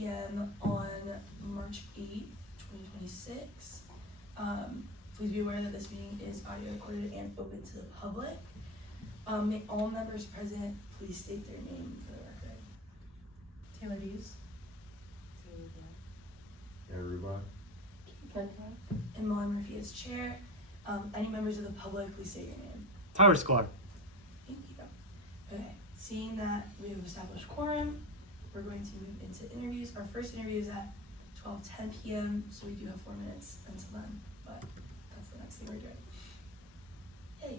p.m. on March 8th, 2026. Please be aware that this meeting is audio recorded and open to the public. May all members present please state their name for the record. Taylor Dees. Aaron Rubach. And Molly Murphy as chair. Any members of the public, please state your name. Tyler Sklar. Thank you. Okay, seeing that we have established quorum, we're going to move into interviews. Our first interview is at 12:10 p.m., so we do have 4 minutes until then, but that's the next thing we're doing. Yay.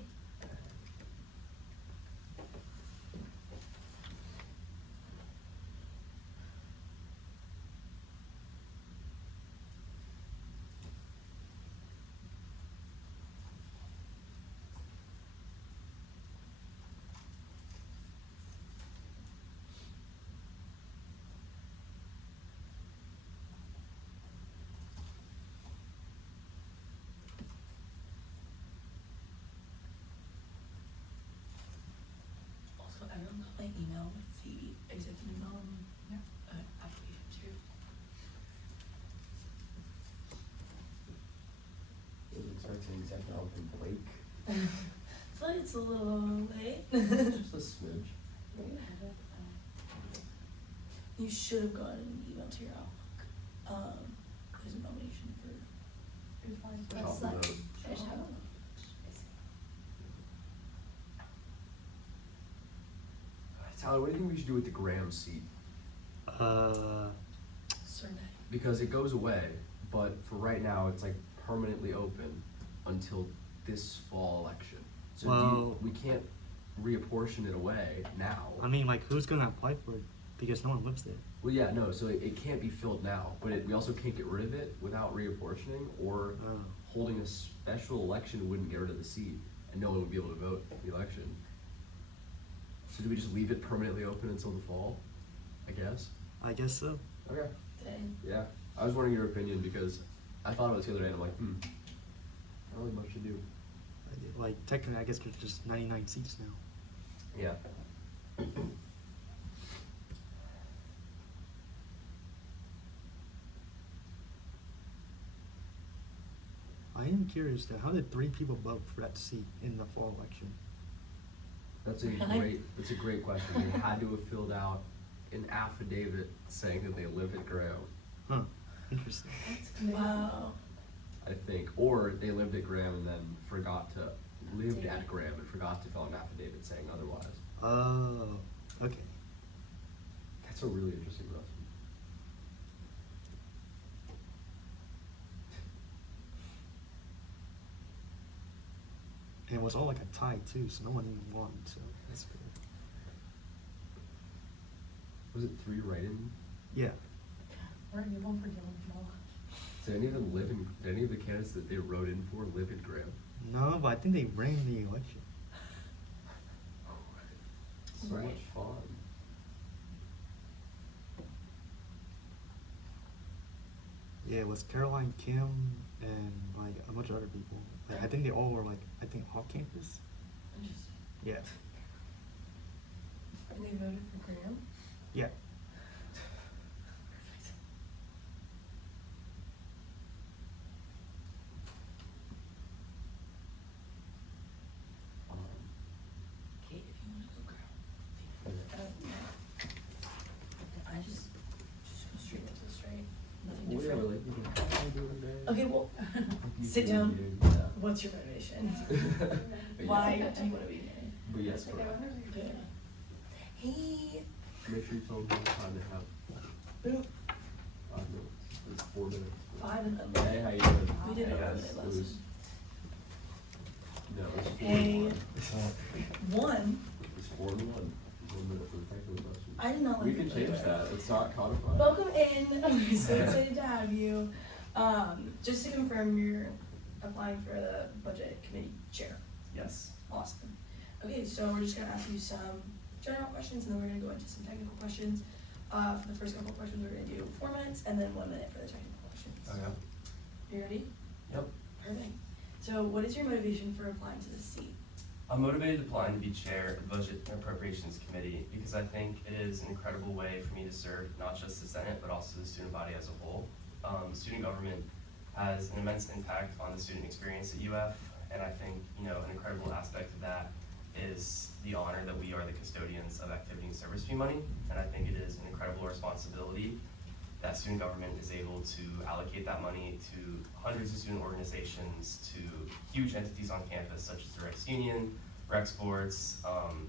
Also, everyone got my email with the executive applications here. I was expecting executive from Blake. But it's a little late. Just a smidge. You should have gotten an email to your Outlook. There's a nomination for. Top like, note. I just have it. Tyler, what do you think we should do with the Graham seat? Survey. Because it goes away, but for right now, it's like permanently open until this fall election. So Well- we can't reapportion it away now. I mean, like, who's gonna apply for it? Because no one lives there. Well, yeah, no, so it can't be filled now, but we also can't get rid of it without reapportioning, or Oh. holding a special election wouldn't get rid of the seat, and no one would be able to vote in the election. So do we just leave it permanently open until the fall, I guess? I guess so. Okay. Dang. Yeah, I was wondering your opinion because I thought about this the other day and I'm like, not really much to do. Like, technically, I guess there's just 99 seats now. Yeah. I am curious though, how did 3 people vote for that seat in the fall election? That's a great question. They had to have filled out an affidavit saying that they live at Graham, Huh, interesting. Wow. I think. Or they lived at Graham and then lived at Graham and forgot to fill out an affidavit saying otherwise. Oh, okay. That's a really interesting question. And it was all like a tie too, so no one even won, so that's good. Was it 3 write-in? Yeah. Weren't you one for Gilman? Did any of them did any of the candidates that they wrote in for live at Graham? No, but I think they ran the election. So Right. much fun. Yeah, it was Caroline Kim and like a bunch of other people. Like, I think they all were like, I think off campus. Interesting. Yeah. And they voted for Graham? Yeah. Perfect. Kate, if you want to go Graham. I just go straight to this, right? Nothing different. Okay, well, sit down. What's your motivation? Why do you want to be here? But yes, correct. Okay. Hey. Make sure you tell them the time to have. Boom. 5 minutes. It's 4 minutes. 5 and under. Hey, how you doing? We did Hey, it guys. last It was- No, it was 4 Hey. and 1. One. It's 4 and 1. 1 minute for the technical questions. I did not like We it can that change way. that. It's not codified. Welcome in. I'm so excited to have you. Just to confirm, you're applying for the budget committee chair. Yes. Awesome. Okay, so we're just gonna ask you some general questions, and then we're gonna go into some technical questions. For the first couple questions, we're gonna do 4 minutes, and then 1 minute for the technical questions. Okay. You ready? Yep. Perfect. So, what is your motivation for applying to this seat? I'm motivated applying to be chair of the Budget and Appropriations Committee because I think it is an incredible way for me to serve not just the Senate but also student body as a whole. Student government has an immense impact on the student experience at UF, and I think, you know, an incredible aspect of that is the honor that we are the custodians of activity and service fee money, and I think it is an incredible responsibility that student government is able to allocate that money to hundreds of student organizations, to huge entities on campus such as the Rex Union, Rex Boards.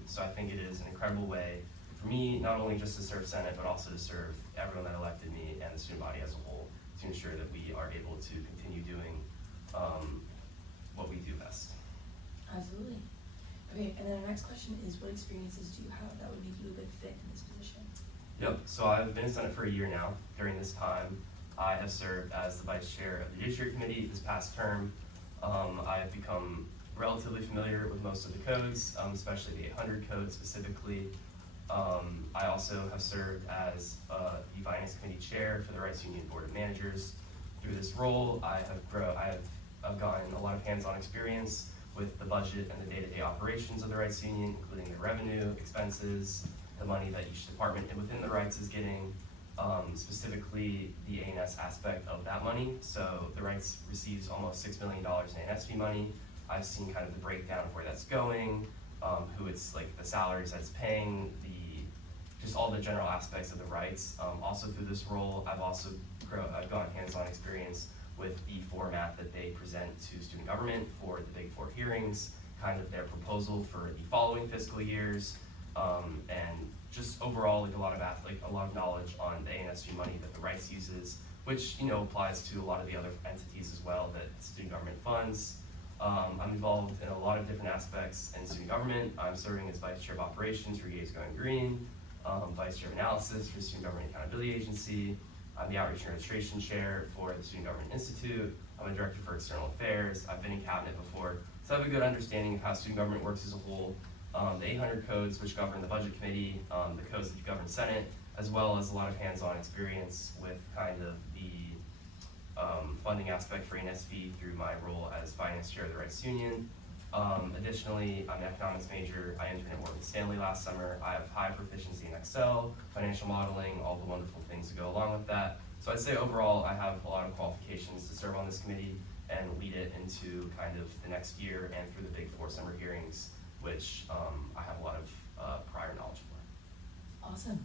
So I think it is an incredible way for me, not only just to serve Senate, but also to serve everyone that elected me and the student body as a whole, to ensure that we are able to continue doing what we do best. Absolutely. Okay, and then our next question is, what experiences do you have that would make you a good fit in this position? Yep, so I've been in Senate for a year now. During this time, I have served as the Vice Chair of the Judiciary Committee this past term. I have become relatively familiar with most of the codes, especially the 800 code specifically. I also have served as the Finance Committee Chair for the Rights Union Board of Managers. Through this role, I've gotten a lot of hands-on experience with the budget and the day-to-day operations of the Rights Union, including the revenue, expenses, the money that each department within the Rights is getting, specifically the A&S aspect of that money. So the Rights receives almost $6 million in A&S fee money. I've seen kind of the breakdown of where that's going, who it's like the salaries that it's paying, just all the general aspects of the Rights. Also through this role, I've gotten hands-on experience with the format that they present to student government for the Big Four hearings, kind of their proposal for the following fiscal years, and just overall like a lot of knowledge on the ANSU money that the Rights uses, which, you know, applies to a lot of the other entities as well that student government funds. I'm involved in a lot of different aspects in student government. I'm serving as Vice Chair of Operations for Gays Going Green, Vice Chair of Analysis for the Student Government Accountability Agency. I'm the Outreach and Registration Chair for the Student Government Institute. I'm a Director for External Affairs. I've been in Cabinet before, so I have a good understanding of how student government works as a whole. The 800 codes, which govern the Budget Committee, the codes that govern Senate, as well as a lot of hands-on experience with kind of the funding aspect for NSV through my role as Finance Chair of the Rights Union. Additionally, I'm an economics major. I interned at Morgan Stanley last summer. I have high proficiency in Excel, financial modeling, all the wonderful things that go along with that. So I'd say overall, I have a lot of qualifications to serve on this committee and lead it into kind of the next year and through the Big Four summer hearings, which I have a lot of prior knowledge for. Awesome.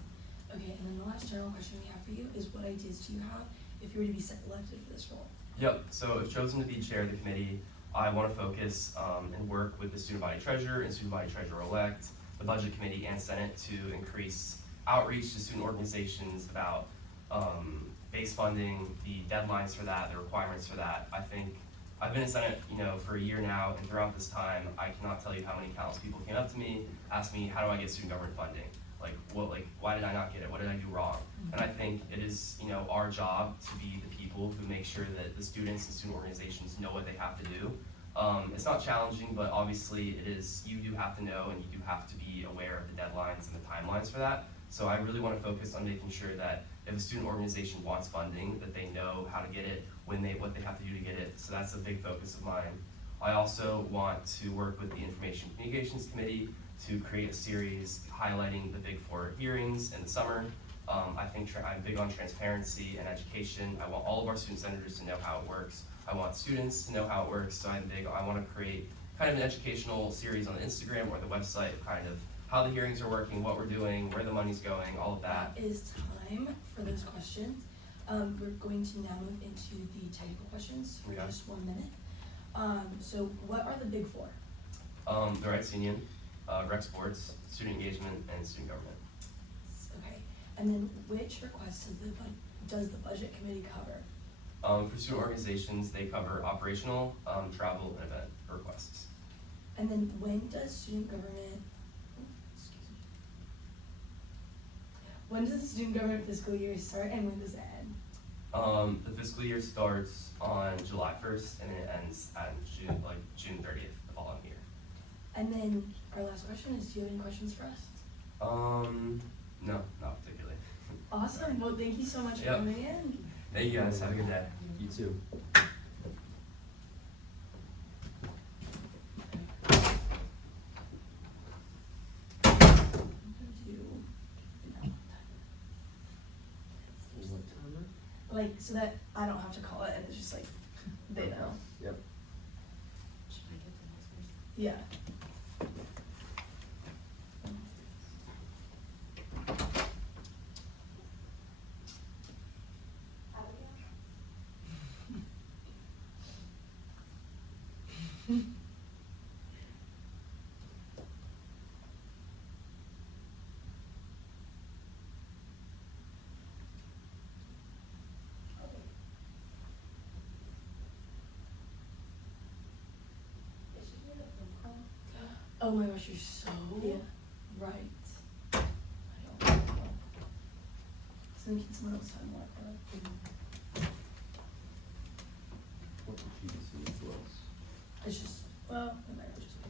Okay, and then the last general question we have for you is, what ideas do you have if you were to be elected for this role? Yep, so if chosen to be chair of the committee, I want to focus and work with the student body treasurer and student body treasurer-elect, the budget committee and Senate to increase outreach to student organizations about base funding, the deadlines for that, the requirements for that. I think I've been in Senate, you know, for a year now, and throughout this time, I cannot tell you how many countless people came up to me, asked me, how do I get student government funding? Why did I not get it? What did I do wrong? And I think it is, you know, our job to be the people who make sure that the students and student organizations know what they have to do. It's not challenging, but obviously it is, you do have to know and you do have to be aware of the deadlines and the timelines for that. So I really want to focus on making sure that if a student organization wants funding, that they know how to get it, what they have to do to get it. So that's a big focus of mine. I also want to work with the Information Communications Committee to create a series highlighting the Big Four hearings in the summer. I think I'm big on transparency and education. I want all of our student senators to know how it works. I want students to know how it works, so I want to create kind of an educational series on Instagram or the website, kind of how the hearings are working, what we're doing, where the money's going, all of that. That is time for those questions. We're going to now move into the technical questions for Okay. just 1 minute. So what are the Big Four? The Rights Union, Rex Boards, Student Engagement, and Student Government. Okay, and then which requests does the Budget Committee cover? For student organizations, they cover operational, travel, and event requests. And then when does student government, when does the student government fiscal year start and when does it end? The fiscal year starts on July 1st and it ends on June 30th the following year. And then our last question is, do you have any questions for us? No, not particularly. Awesome, well, thank you so much for Yep. coming in. Thank you guys, have a good day. You too. Do- What timer? like, so that I don't have to call it and it's just like, they know. Yep. Should I get the next person? Yeah. Oh my gosh, you're so right. I don't know. So then can someone else time more? What did she just see to us? It's just, well, it might not just be.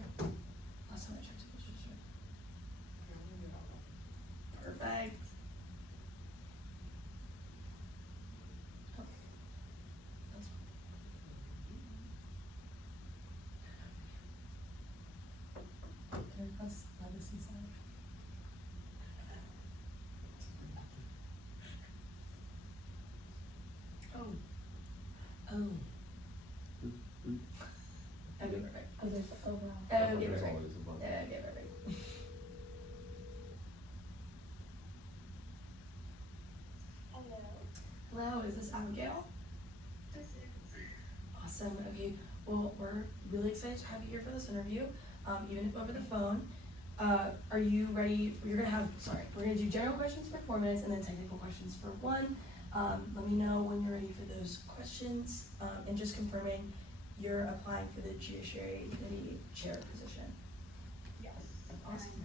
Last time I checked it was just right. Perfect. Oh. That's Care us by the seaside. Oh. Oh. I'll give it right. Oh, there's, oh wow. I'll give it There's right. always a bunch. Yeah, I'll give it right. Hello, is this Abigail? Awesome. Okay. Well, we're really excited to have you here for this interview, even if over the phone. Are you ready? We're gonna do general questions for 4 minutes and then technical questions for 1. Let me know when you're ready for those questions, and just confirming you're applying for the Judiciary Committee Chair position. Yes. Awesome.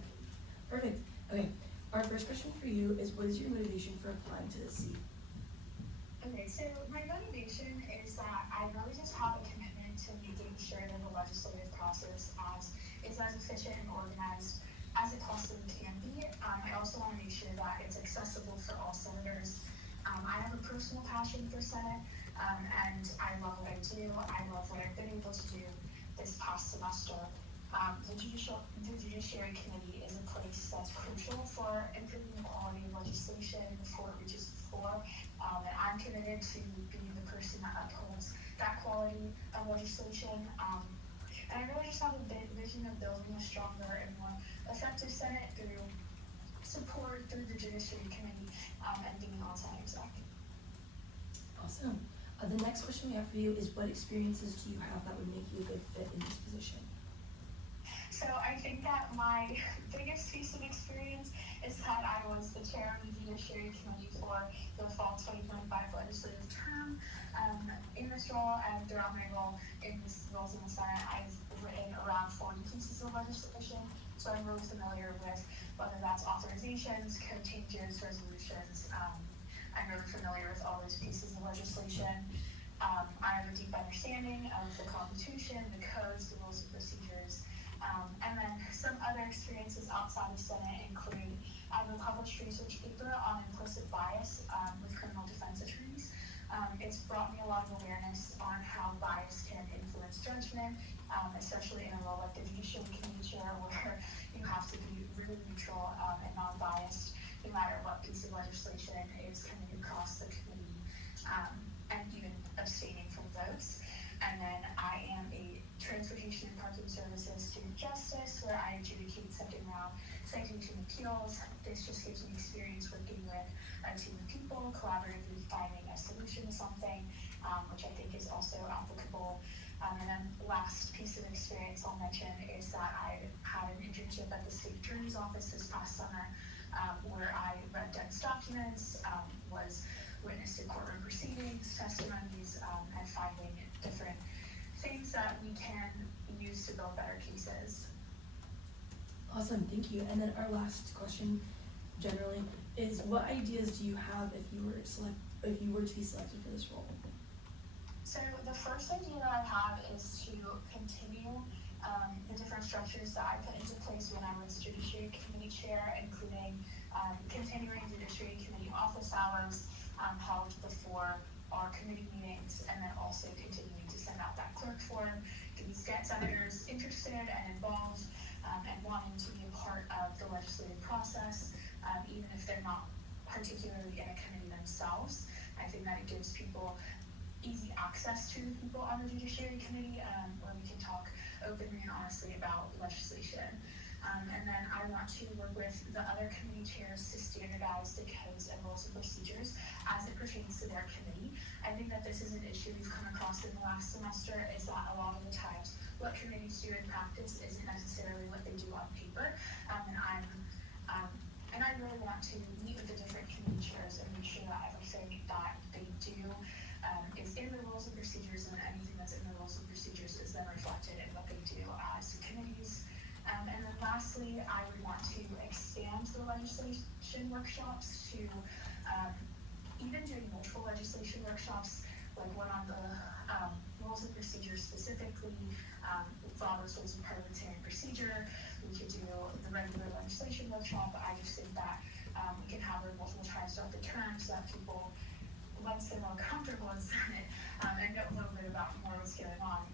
Perfect. Okay. Our first question for you is, what is your motivation for applying to this seat? Okay, so my motivation is that I really just have a commitment to making sure that the legislative process is as efficient and organized as it possibly can be. I also want to make sure that it's accessible for all senators. I have a personal passion for Senate, and I love what I do. I love what I've been able to do this past semester. The Judiciary Committee is a place that's crucial for improving the quality of legislation before it reaches the floor. And I'm committed to being the person that upholds that quality of legislation. And I really just have a big vision of building a stronger and more effective Senate through support through the Judiciary Committee, and being on Senate exec. Awesome. The next question we have for you is, what experiences do you have that would make you a good fit in this position? So I think that my biggest piece of experience is that I was the chair of the Judiciary Committee for the fall 2025 legislative term. In this role and throughout my role in these roles in the Senate, I've written around 40 pieces of legislation, so I'm really familiar with whether that's authorizations, code changes, resolutions. I'm really familiar with all those pieces of legislation. I have a deep understanding of the Constitution, the codes, the rules and procedures. And then some other experiences outside of Senate include I have a published research paper on implicit bias with criminal defense attorneys. It's brought me a lot of awareness on how bias can influence judgment, especially in a role like the Judiciary Committee Chair, where you have to be really neutral and non-biased, no matter what piece of legislation is coming across the committee, and even abstaining from votes. And then I am a Transportation and Parking Services student justice, where I adjudicate second round citation appeals. This just gives me experience working with a team of people, collaboratively finding a solution to something, which I think is also applicable. And then the last piece of experience I'll mention is that I had an internship at the State Attorney's Office this past summer, where I read dense documents, was witness to courtroom proceedings, testimonies, and finding different things that we can use to build better cases. Awesome, thank you. And then our last question, generally, is, what ideas do you have if you were to be selected for this role? So the first idea that I have is to continue the different structures that I put into place when I was Judiciary Committee Chair, including continuing Judiciary Committee office hours held before our committee meetings, and then also continuing to send out that clerk form. These get senators interested and involved and wanting to be a part of the legislative process, even if they're not particularly in a committee themselves. I think hoping that it gives people easy access to the people on the Judiciary Committee, where we can talk openly and honestly about legislation. And then I want to work with the other committee chairs to standardize the codes and rules and procedures as it pertains to their committee. I think that this is an issue we've come across in the last semester, is that a lot of the times what committees do in practice isn't necessarily what they do on paper. And I really want to meet with the different committee chairs and make sure that everything that they do is in the rules and procedures, and anything that's in the rules and procedures is then reflected in what they do as committees. And then lastly, I would want to expand the legislation workshops to even doing multiple legislation workshops, like one on the rules and procedures specifically, Robert's Rules of Parliamentary Procedure. We could do the regular legislation workshop. I just think that we can have it multiple times throughout the term so that people, once they're more comfortable in Senate and know a little bit about more what's going on,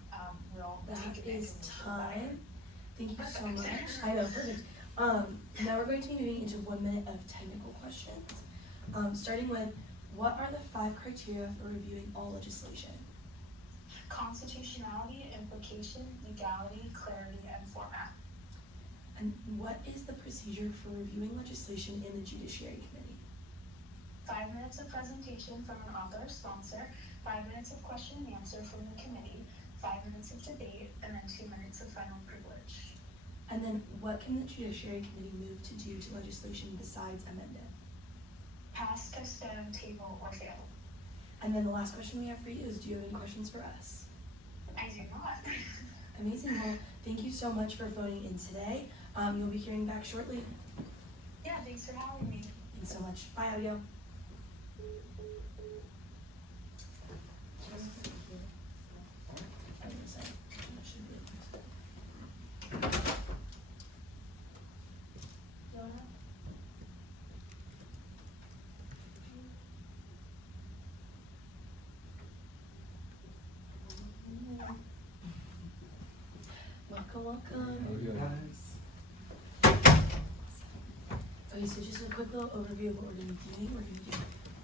will That take it. is time. Thank you so much. I know, perfect. Now we're going to be moving into 1 minute of technical questions. Starting with, what are the 5 criteria for reviewing all legislation? Constitutionality, implication, legality, clarity, and format. And what is the procedure for reviewing legislation in the Judiciary Committee? 5 minutes of presentation from an author or sponsor, 5 minutes of question and answer from the committee, 5 minutes of debate, and then 2 minutes of final privilege. And then what can the Judiciary Committee move to do to legislation besides amend it? Pass, postpone, table, or fail. And then the last question we have for you is, do you have any questions for us? I do not. Amazing. Well, thank you so much for phoning in today. You'll be hearing back shortly. Yeah, thanks for having me. Thanks so much. Bye, Audio. Welcome. Okay, so just a quick little overview of what we're going to be doing. We're going to do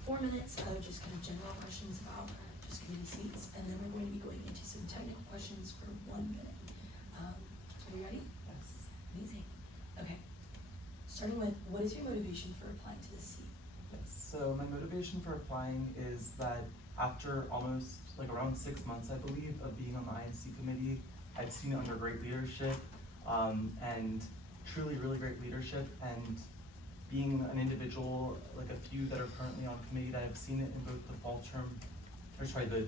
4 minutes of just kind of general questions about just committee seats, and then we're going to be going into some technical questions for 1 minute. Are you ready? Yes. Amazing. Okay. Starting with, what is your motivation for applying to this seat? Yes, so my motivation for applying is that after almost like around 6 months, I believe, of being on the INC committee, I've seen it under great leadership, and truly really great leadership, and being an individual, like a few that are currently on committee, that I've seen it in both the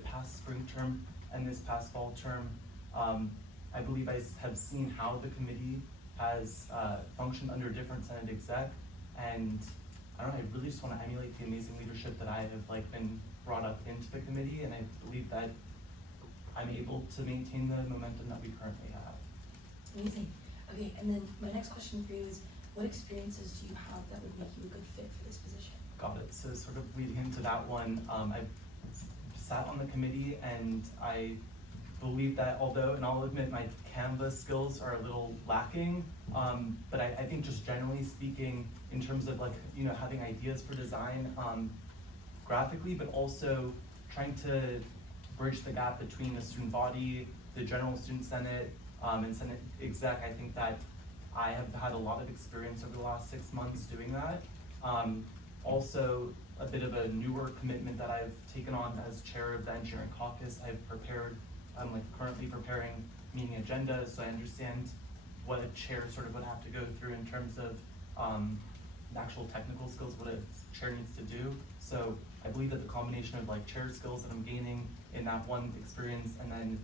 past spring term and this past fall term. I believe I have seen how the committee has functioned under different Senate exec, and I don't know, I really just want to emulate the amazing leadership that I have been brought up into the committee, and I believe that I'm able to maintain the momentum that we currently have. Amazing. Okay, and then my next question for you is, what experiences do you have that would make you a good fit for this position? Got it. So sort of leading into that one, I've sat on the committee, and I believe that although, and I'll admit my Canvas skills are a little lacking, but I think just generally speaking, in terms of having ideas for design graphically, but also trying to bridge the gap between the student body, the general student senate, and Senate exec. I think that I have had a lot of experience over the last 6 months doing that. Also, a bit of a newer commitment that I've taken on as chair of the engineering caucus. I'm currently preparing meeting agendas, so I understand what a chair sort of would have to go through in terms of the actual technical skills, what a chair needs to do. So I believe that the combination of chair skills that I'm gaining in that one experience, and then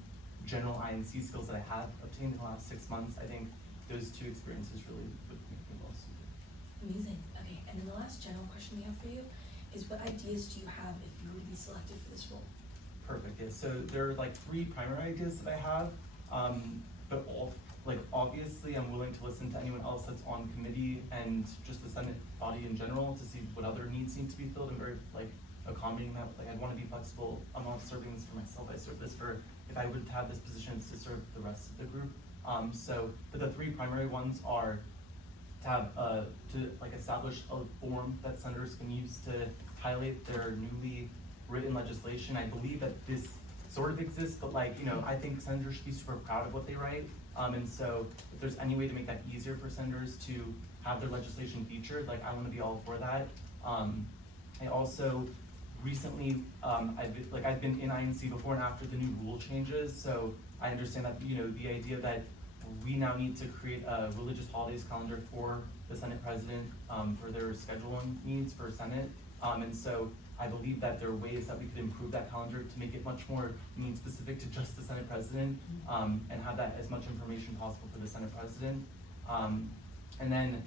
general INC skills that I have obtained in the last 6 months, I think those 2 experiences really would make me well suited. Amazing. Okay, and then the last general question we have for you is, what ideas do you have if you were to be selected for this role? Perfect. Yeah. So there are 3 primary ideas that I have, but obviously I'm willing to listen to anyone else that's on committee and just the Senate body in general to see what other needs need to be filled. I'm very accommodating that. I want to be flexible. I'm not serving this for myself. I serve this for, if I would have this position, it's to serve the rest of the group. But the 3 primary ones are to have establish a form that senators can use to highlight their newly written legislation. I believe that this sort of exists, but like, you know, I think senators should be super proud of what they write. And so if there's any way to make that easier for senators to have their legislation featured, like I wanna be all for that. I also recently, I've been in INC before and after the new rule changes, so I understand that, you know, the idea that we now need to create a religious holidays calendar for the Senate President, for their scheduling needs for Senate. And so I believe that there are ways that we could improve that calendar to make it much more need specific to just the Senate President, and have that as much information possible for the Senate President. And then,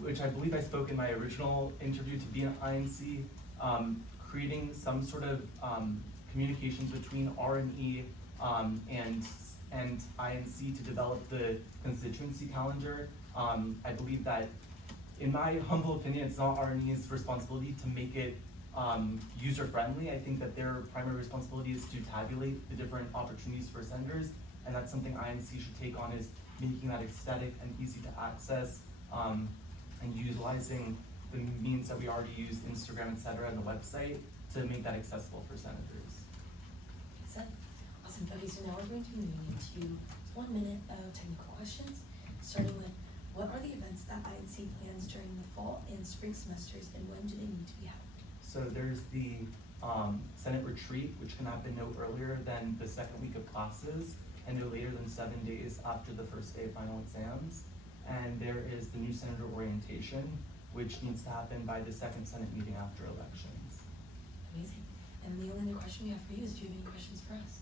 which I believe I spoke in my original interview to be an INC, creating some sort of communications between R&E and INC to develop the constituency calendar. I believe that, in my humble opinion, it's not R&E's responsibility to make it user-friendly. I think that their primary responsibility is to tabulate the different opportunities for senators, and that's something INC should take on, is making that aesthetic and easy to access, and utilizing the means that we already use, Instagram, et cetera, and the website, to make that accessible for senators. Awesome. Okay, so now we're going to be moving into 1 minute of technical questions, starting with, what are the events that INC plans during the fall and spring semesters, and when do they need to be held? So there's the Senate retreat, which can happen no earlier than the second week of classes and no later than 7 days after the first day of final exams. And there is the new senator orientation, which needs to happen by the second Senate meeting after elections. Amazing. And the only other question we have for you is, do you have any questions for us?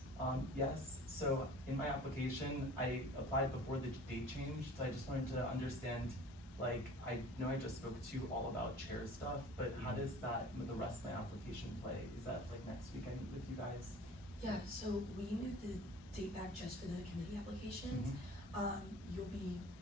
Yes, so in my application, I applied before the date changed, so I just wanted to understand, like, I know I just spoke to you all about chair stuff, but how does that, with the rest of my application play? Is that like next week I meet with you guys? Yeah, so we moved the date back just for the committee applications.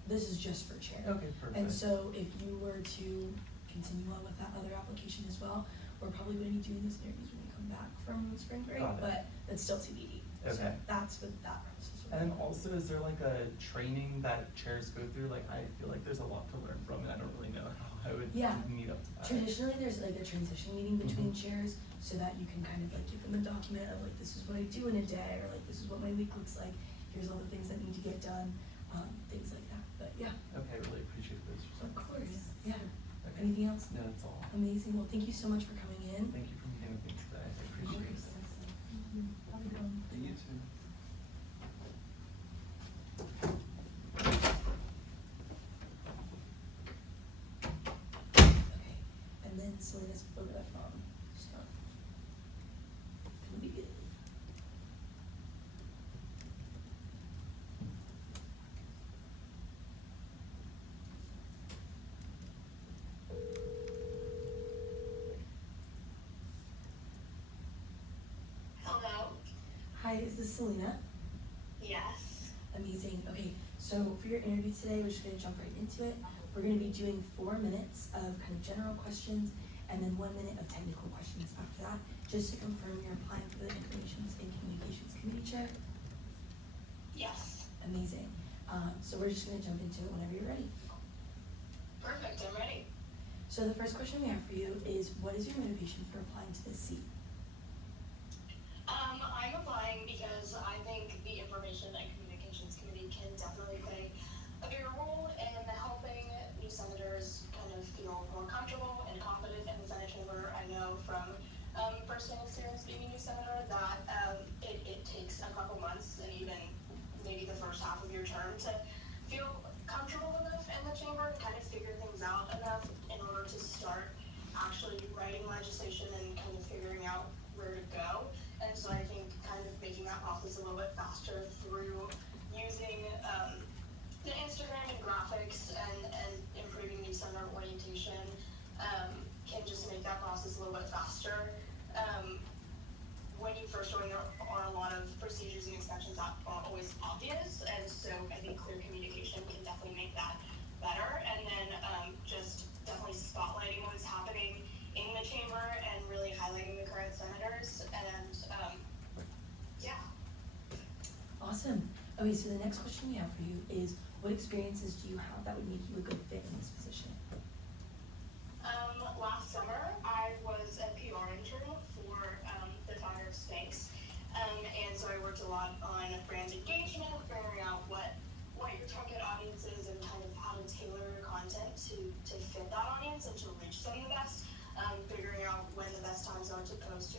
This is just for chair. Okay, perfect. And so if you were to continue on with that other application as well, we're probably gonna be doing these interviews when we come back from spring break, Got it. but it's still TBD. So Okay. that's what that process will And then be. also, is there like a training that chairs go through? Like, I feel like there's a lot to learn from, and I don't really know how I would Yeah. meet up to that. Traditionally, there's like a transition meeting between Mhm. chairs, so that you can kind of like give them a document of like, this is what I do in a day, or like, this is what my week looks like, here's all the things that need to get done, things like that, but yeah. Okay, I really appreciate those. Of course, yeah. Okay. Anything else? No, that's all. Amazing, well, thank you so much for coming in. Thank you for meeting with me today. I appreciate it. Have a good one. Thank you too. Okay, and then Selena's photograph from start. From the beginning. Hello? Hi, is this Selena? Yes. Amazing. Okay, so for your interview today, we're just gonna jump right into it. We're gonna be doing 4 minutes of kind of general questions and then 1 minute of technical questions after that, just to confirm you're applying for the Informations and Communications Committee chair. Yes. Amazing. So we're just gonna jump into it whenever you're ready. Perfect, I'm ready. So the first question we have for you is, what is your motivation for applying to this seat? I'm applying because I think the Information and Communications Committee can definitely play a bigger role in helping new senators kind of feel more comfortable and confident in the Senate chamber. I know from firsthand experience being a new senator that it takes a couple months and even maybe the first half of your term to feel comfortable enough in the chamber and kind of figure things out enough in order to start actually writing legislation and kind of figuring out where to go. And so I think kind of making that process a little bit faster through using the Instagram and graphics and improving new senator orientation can just make that process a little bit faster. When you first join, there are a lot of procedures and exceptions that aren't always obvious, and so I think clear communication can definitely make that better. And then just definitely spotlighting what is happening in the chamber and really highlighting the current senators. And yeah. Awesome. Okay, so the next question we have for you is, what experiences do you have that would make you a good fit in this position? Last summer, I was a PR intern for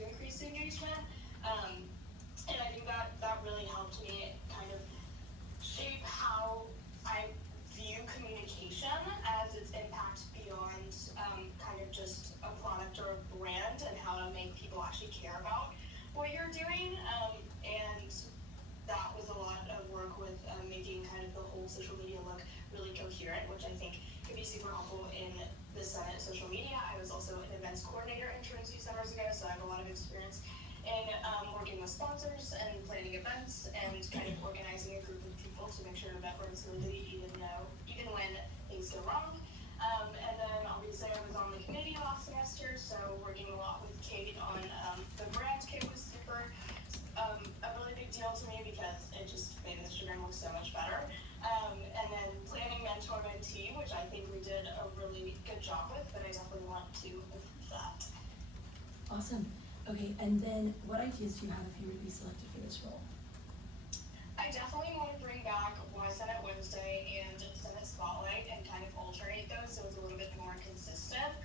to increase engagement. And I think that really helped me kind of shape how I view communication as its impact beyond kind of just a product or a brand, and how to make people actually care about what you're doing. And that was a lot of work with making kind of the whole social media look really coherent, which I think could be super helpful in the Senate social media. I was also an events coordinator intern 2 summers ago, so I have a lot of experience in working with sponsors and planning events and kind of organizing a group of people to make sure that we're smoothly even when things go wrong. And then obviously I was on the committee last semester, so working a lot with Kate on the brand kit was super a really big deal to me, because it just made Instagram look so much better. And then planning mentor mentee, which I think we did a really good job with, but I definitely want to improve that. Awesome. Okay, and then what ideas do you have if you were to be selected for this role? I definitely want to bring back Why Senate Wednesday and Senate Spotlight and kind of alternate those so it's a little bit more consistent.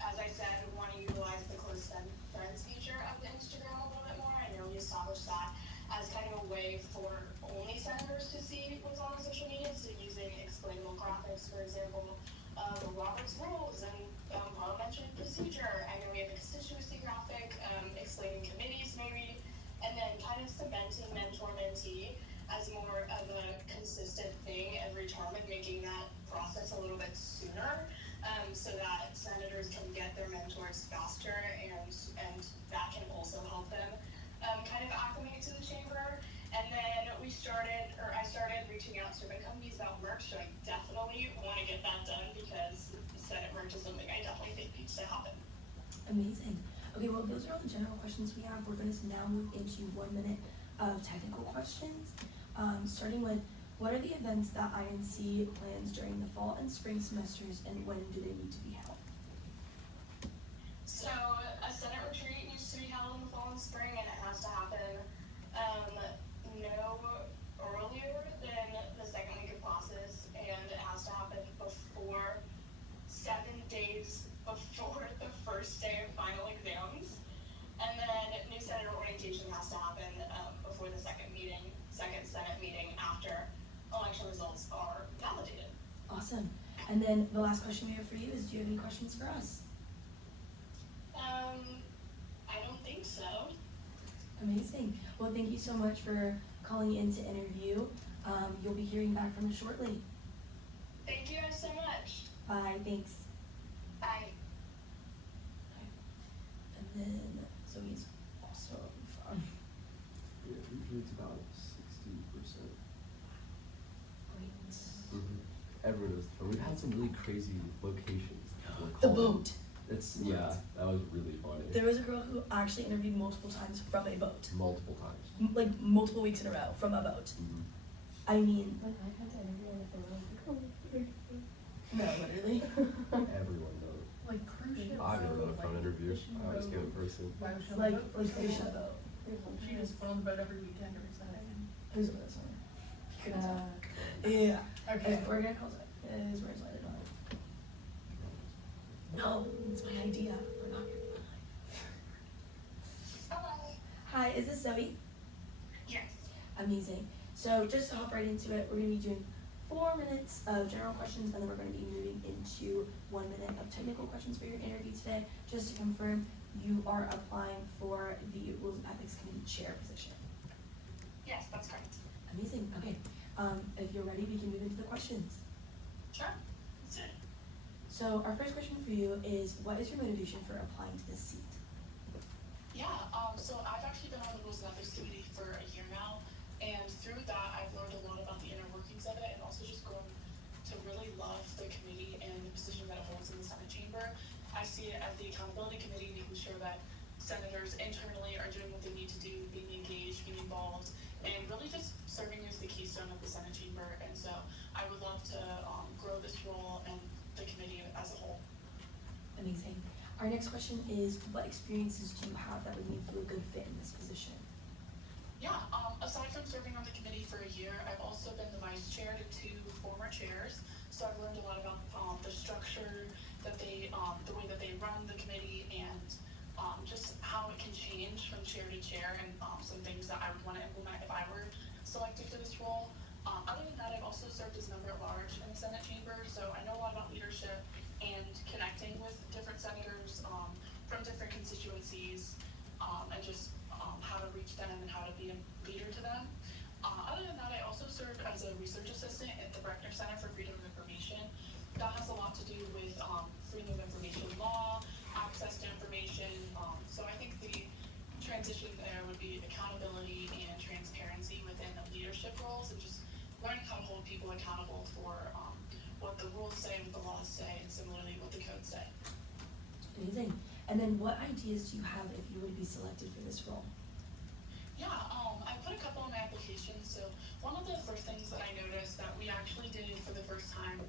As I said, want to utilize the close friends feature of the Instagram a little bit more. I know we established that as kind of a way for only senators to see what's on the social media, so using explainable graphics, for example, Robert's rules and parliamentary procedure. I know we have a constituency graphic, explaining committees maybe, and then kind of cementing mentor-mentee as more of a consistent thing every term, and making that process a little bit sooner, so that senators can get their mentors faster, and that can also help them kind of acclimate to the chamber. And then I started reaching out to certain companies about merch, so I definitely want to get that done, because Senate merch is something I definitely think needs to happen. Amazing. Okay, well, those are all the general questions we have. We're going to now move into 1 minute of technical questions, starting with, what are the events that INC plans during the fall and spring semesters, and when do they need to be held? So a Senate retreat needs to be held in the fall and spring, and it has to happen no earlier than the second week of classes, and it has to happen before 7 days before the first day of final exams. And then new senator orientation has to happen before the second Senate meeting after election results are validated. Awesome. And then the last question we have for you is, do you have any questions for us? I don't think so. Amazing. Well, thank you so much for calling in to interview. You'll be hearing back from us shortly. Thank you guys so much. Bye. Thanks. Bye. And then Zoe's also from Yeah, usually it's about 60%. Great. Everyone knows the phone. We've had some really crazy locations. that were The called. boat. Yeah, that was really funny. There was a girl who actually interviewed multiple times from a boat. Multiple times. Like multiple weeks in a row from a boat. Mhm. I mean, When I had to interview on the phone, I was like, oh, No, literally. Everyone knows. like cruise ship. I've never done a phone interview. I always go in person. like fish on a boat. She just went on the boat every weekend, every Saturday. Who's with us one? Yeah. Okay, we're gonna call it. It is where's I did not. No, it's my idea. We're not gonna be Hello. hi, is this Zoe? Yes. Amazing. So just to hop right into it, we're going to be doing 4 minutes of general questions, and then we're going to be moving into 1 minute of technical questions for your interview today. Just to confirm, you are applying for the Rules and Ethics Committee Chair position. Yes, that's correct. Amazing. Okay. If you're ready, we can move into the questions. Sure. That's it. So our first question for you is, what is your motivation for applying to this seat? Yeah, so I've actually been on the Rules and Ethics Committee for a year now, and through that I've learned a lot about the inner workings of it, and also just grown to really love the committee and the position that it holds in the Senate chamber. I see it as the accountability committee, making sure that senators internally are doing what they need to do, being engaged, being involved, and really just serving as the keystone of the Senate chamber. And so I would love to grow this role and the committee as a whole. Amazing. Our next question is, what experiences do you have that would make you a good fit in this position? Yeah, aside from serving on the committee for a year, I've also been the vice chair to 2 former chairs. So I've learned a lot about the structure that they, the way that they run the committee, and just chair to chair and some things that I would want to implement if I were selected for this role. Other than that, I've also served as member at large in the Senate chamber, so I know a lot about leadership and connecting with different senators from different constituencies, and just how to reach them and how to be a leader to them. Other than that, I also served as a research assistant at the Breckner Center for Freedom of Information. That has a lot to do with freedom of information law, access to information. So I think the transition there would be accountability and transparency within the leadership roles, and just learning how to hold people accountable for what the rules say, what the laws say, and similarly what the codes say. Amazing. And then what ideas do you have if you were to be selected for this role? Yeah, I put a couple on my application. So one of the first things that I noticed that we actually did for the first time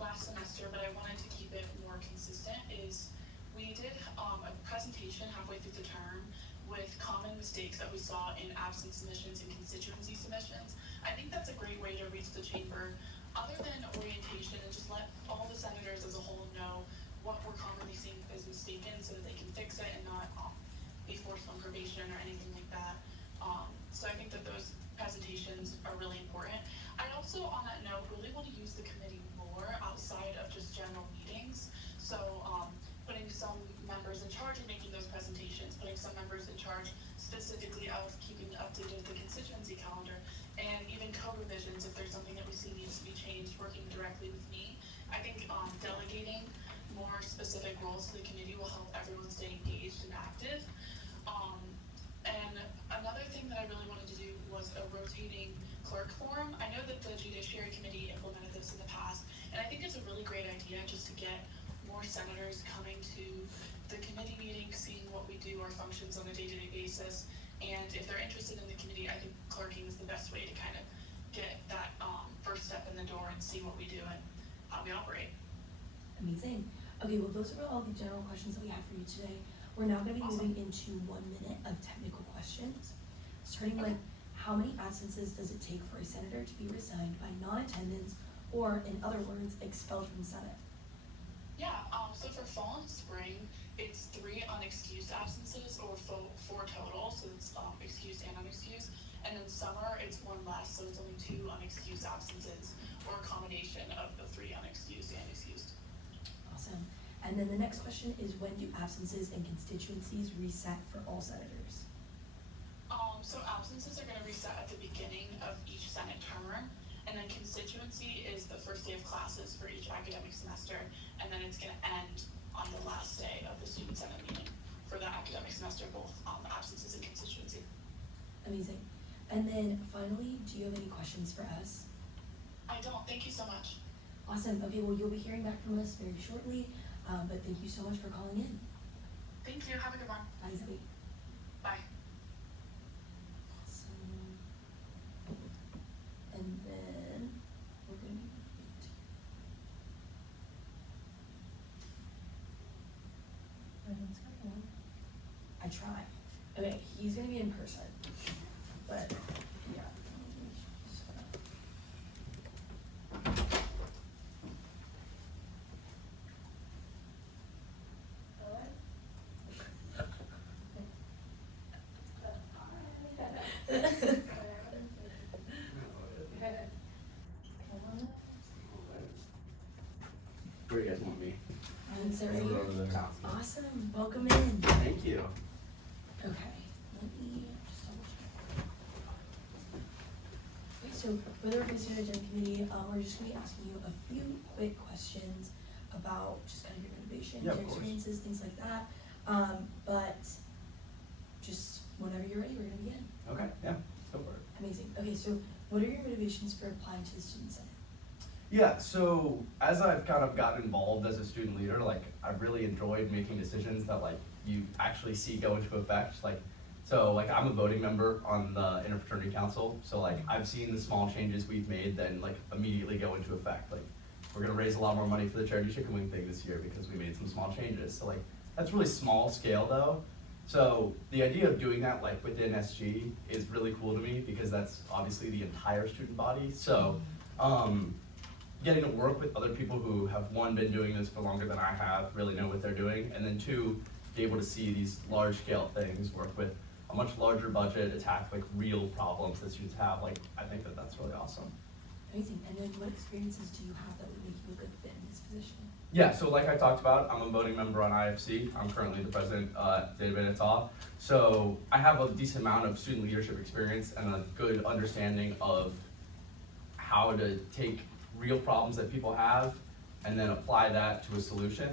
last semester, but I wanted to keep it more consistent, is we did a presentation halfway through the term with common mistakes that we saw in absence submissions and constituency submissions. I think that's a great way to reach the chamber, other than orientation, and just let all the senators as a whole know what we're commonly seeing as mistaken so that they can fix it and not be forced on probation or anything like that. So I think that those presentations are really important. I also, on that note, really want to use the committee more outside of just general meetings. So putting some members in charge of making those presentations, putting some members in charge specifically of keeping updated the constituency calendar, and even code revisions if there's something that we see needs to be changed, working directly with me. I think delegating more specific roles to the committee will help everyone stay engaged and active. And another thing that I really wanted to do was a rotating clerk forum. I know that the Judiciary Committee implemented this in the past, and I think it's a really great idea just to get more senators coming to the committee meetings, seeing what we do, our functions on a day-to-day basis. And if they're interested in the committee, I think clerking is the best way to kind of get that first step in the door and see what we do and how we operate. Amazing. Okay, well, those are all the general questions that we have for you today. We're now going to be Awesome. moving into 1 minute of technical questions, starting with how many absences does it take for a senator to be resigned by non-attendance, or in other words, expelled from Senate? Yeah, so for fall and spring, it's 3 unexcused absences, or 4 total, so it's excused and unexcused. And in summer, it's 1 less, so it's only 2 unexcused absences, or a combination of the 3 unexcused and excused. Awesome. And then the next question is, when do absences and constituencies reset for all senators? So absences are going to reset at the beginning of each Senate term, and then constituency is the first day of classes for each academic semester, and then it's going to end on the last day of the student Senate meeting for the academic semester, both absences and constituency. Amazing. And then finally, do you have any questions for us? I don't. Thank you so much. Awesome. Okay, well, you'll be hearing back from us very shortly, but thank you so much for calling in. Thank you. Have a good one. Bye, Zoe. Bye. Awesome. And then we're going to be I try. Okay, he's going to be in person, but yeah. Where do you guys want me? And so right Over here. there. Awesome. Welcome in. Thank you. Okay, let me just double check. Okay, so for the Representative Agenda Committee, we're just gonna be asking you a few quick questions about just kind of your motivation, Yeah, of your course. experiences, things like that. But just whenever you're ready, we're gonna begin. Okay, yeah, let's go for it. Amazing. Okay, so what are your motivations for applying to the Student Senate? Yeah, so as I've kind of gotten involved as a student leader, like I've really enjoyed making decisions that like you actually see go into effect. Like, so like I'm a voting member on the Interfraternity Council, so like I've seen the small changes we've made then like immediately go into effect. Like we're gonna raise a lot more money for the charity chicken wing thing this year because we made some small changes. So like that's really small scale though. So the idea of doing that like within SG is really cool to me because that's obviously the entire student body. So getting to work with other people who have, one, been doing this for longer than I have, really know what they're doing, and then two, be able to see these large scale things, work with a much larger budget, attack like real problems that students have, like, I think that that's really awesome. Amazing. And then what experiences do you have that would make you a good fit in this position? Yeah, so like I talked about, I'm a voting member on IFC. I'm currently the president at Data Beta Tau. So I have a decent amount of student leadership experience and a good understanding of how to take real problems that people have and then apply that to a solution.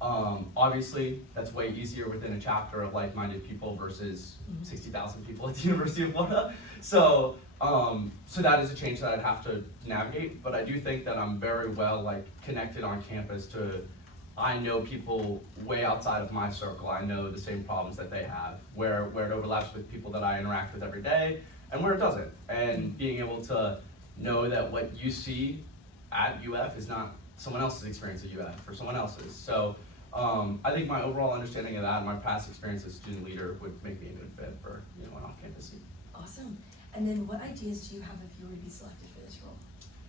Obviously, that's way easier within a chapter of like-minded people versus 60,000 people at the University of Florida. So that is a change that I'd have to navigate, but I do think that I'm very well like connected on campus to, I know people way outside of my circle. I know the same problems that they have, where it overlaps with people that I interact with every day and where it doesn't. And being able to know that what you see at UF is not someone else's experience at UF or someone else's. So I think my overall understanding of that and my past experience as student leader would make me a good fit for an off-campus seat. Awesome. And then what ideas do you have if you were to be selected for this role?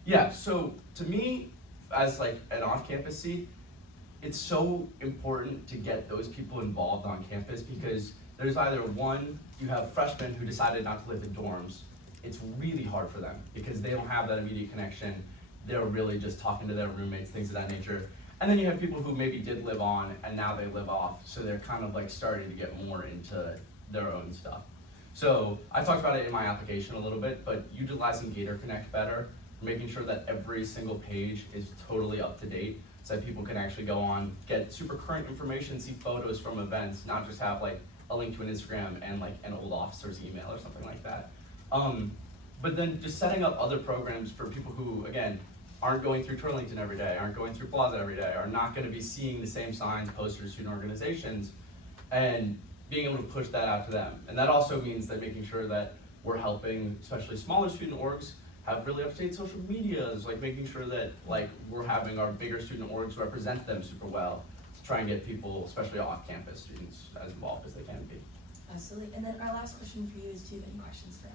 Yeah, so to me, as like an off-campus seat, it's so important to get those people involved on campus because there's either one, you have freshmen who decided not to live in dorms. It's really hard for them because they don't have that immediate connection. They're really just talking to their roommates, things of that nature. And then you have people who maybe did live on and now they live off, so they're kind of like starting to get more into their own stuff. So I talked about it in my application a little bit, but utilizing Gator Connect better, making sure that every single page is totally up to date so that people can actually go on, get super current information, see photos from events, not just have like a link to an Instagram and like an old officer's email or something like that. But then just setting up other programs for people who, again, aren't going through Turlington every day, aren't going through Plaza every day, are not gonna be seeing the same signs, posters, student organizations, and being able to push that out to them. And that also means that making sure that we're helping, especially smaller student orgs, have really up-to-date social medias, like making sure that like we're having our bigger student orgs represent them super well to try and get people, especially off-campus students, as involved as they can be. Absolutely. And then our last question for you is, do you have any questions for us?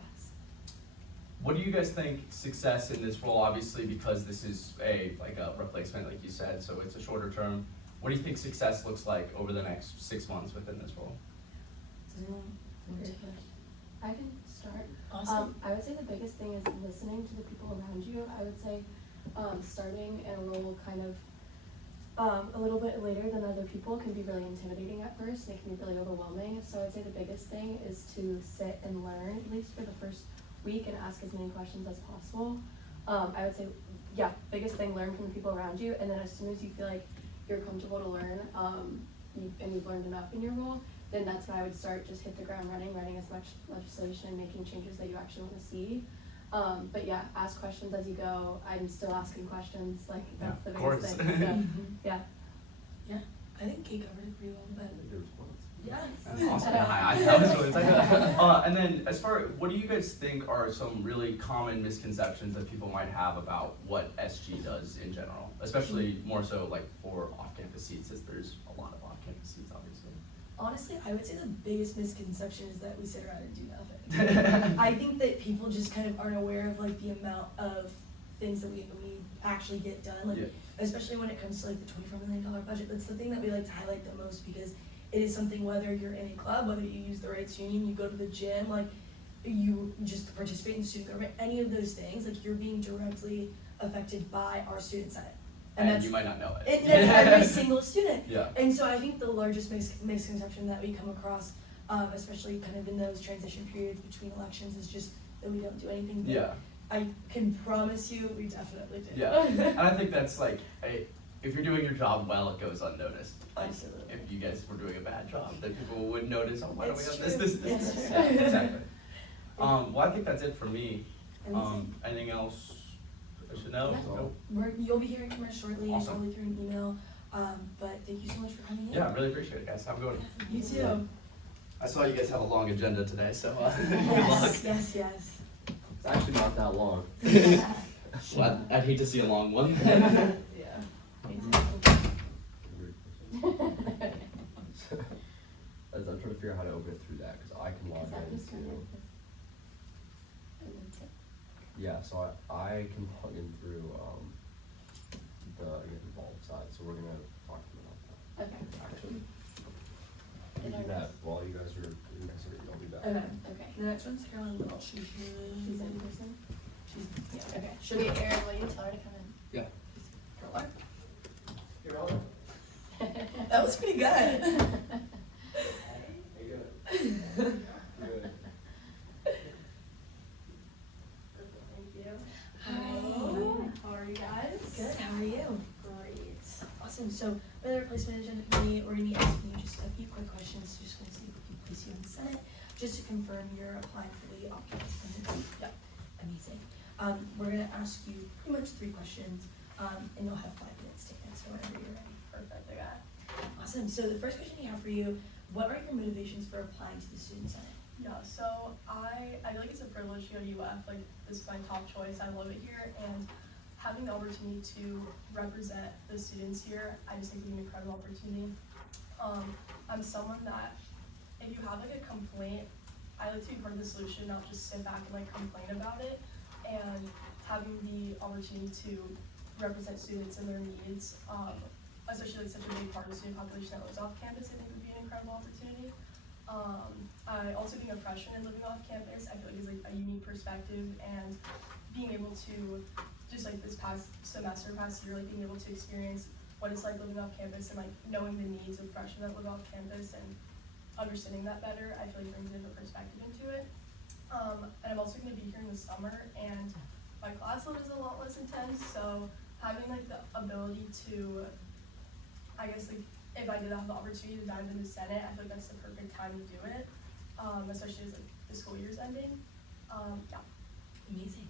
What do you guys think success in this role, obviously because this is a replacement, like you said, so it's a shorter term. What do you think success looks like over the next 6 months within this role? Does anyone want to take it? I can start. Awesome. I would say the biggest thing is listening to the people around you. I would say starting in a role kind of a little bit later than other people can be really intimidating at first, and it can be really overwhelming. So I'd say the biggest thing is to sit and learn, at least for the first week, and ask as many questions as possible. I would say, yeah, biggest thing, learn from the people around you, and then as soon as you feel like you're comfortable to learn and you've learned enough in your role, then that's when I would start, just hit the ground running, writing as much legislation and making changes that you actually want to see. But yeah, ask questions as you go. I'm still asking questions, like that's the biggest thing. So, yeah. Yeah, I think Kate covered it pretty well, but yes. Awesome. I was really excited. And then as far, what do you guys think are some really common misconceptions that people might have about what SG does in general, especially more so like for off-campus seats, as there's a lot of off-campus seats, obviously. Honestly, I would say the biggest misconception is that we sit around and do nothing. I think that people just kind of aren't aware of like the amount of things that we actually get done, like especially when it comes to like the $24 million budget. That's the thing that we like to highlight the most, because it is something, whether you're in a club, whether you use the rights union, you go to the gym, like you just participate in student government, any of those things, like you're being directly affected by our student senate. And that's, you might not know it. And that's every single student. Yeah. And so I think the largest misconception that we come across, especially kind of in those transition periods between elections, is just that we don't do anything. But Yeah. I can promise you we definitely do. Yeah. And I think that's like, if you're doing your job well, it goes unnoticed. Like, Absolutely. if you guys were doing a bad job, then people would notice, oh, why do we It's have true. this? It's true. Yeah, exactly. Well, I think that's it for me. Amazing. Anything else I should know? Yeah. Nope. You'll be hearing from us shortly, Awesome. probably through an email. But thank you so much for coming in. Yeah, I really appreciate it, guys. Have a good one. You too. I saw you guys have a long agenda today, so good luck. Yes, yes. It's actually not that long. Well, I'd hate to see a long one. Yeah. Me too. As I'm trying to figure out how to open it through that, because I can log Because I'm in just gonna too. and then tip. Yeah, so I can log in through the involved side, so we're gonna talk to them about that. Okay. Actually, we And do our that while you guys are doing this, or you'll be back. Okay. Okay. The next one's Caroline Little. She's She's in person? yeah. Okay. Should we, Aaron, will you tell her to come in? Yeah. Caroline. You're on. That was pretty good. Good. Thank you. Hi. How are you guys? Good. How are you? Great. Awesome. So, with our placement agenda committee, we're going to be asking you just a few quick questions. Just going to see if we can place you in the Senate, just to confirm you're applying for the off-campus position. Yep. Amazing. We're going to ask you pretty much 3 questions, and you'll have 5 minutes to answer whenever you're ready. Perfect, I got it. Awesome. So, the first question we have for you: what are your motivations for applying to the Student Senate? Yeah, so I feel like it's a privilege to go to UF, like this is my top choice, I love it here, and having the opportunity to represent the students here, I just think it's an incredible opportunity. I'm someone that, if you have like a complaint, I like to be part of the solution, not just sit back and like complain about it, and having the opportunity to represent students and their needs, especially like such a big part of the student population that lives off campus, I think would be an incredible opportunity. I also being a freshman and living off campus, I feel like is like a unique perspective, and being able to just like this past year, like being able to experience what it's like living off campus and like knowing the needs of freshmen that live off campus and understanding that better, I feel like brings a different perspective into it. And I'm also going to be here in the summer, and my class load is a lot less intense, so having like the ability to, I guess like if I did have the opportunity to dive into the Senate, I feel like that's the perfect time to do it, especially as like the school year's ending. Yeah. Amazing.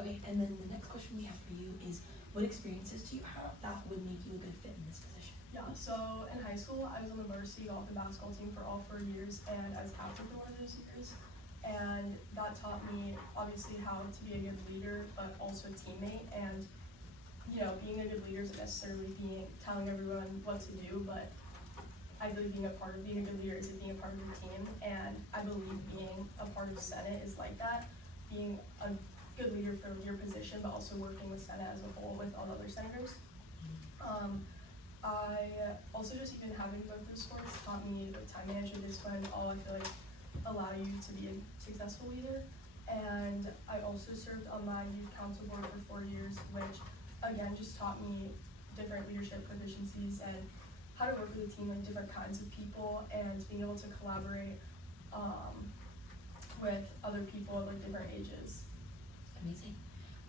Okay, and then the next question we have for you is: what experiences do you have that would make you a good fit in this position? Yeah, so in high school, I was on the varsity golf and basketball team for all 4 years, and I was captain for one of those years. And that taught me, obviously, how to be a good leader, but also a teammate. And, you know, being a good leader isn't necessarily telling everyone what to do, but I believe being a good leader is being a part of your team. And I believe being a part of Senate is like that, being a good leader for your position, but also working with Senate as a whole with all the other senators. I also just even having both those sports taught me like time management, discipline, all I feel like allow you to be a successful leader. And I also served on my youth council board for 4 years, which again just taught me different leadership proficiencies and how to work with a team, like different kinds of people, and being able to collaborate with other people of like different ages. Amazing.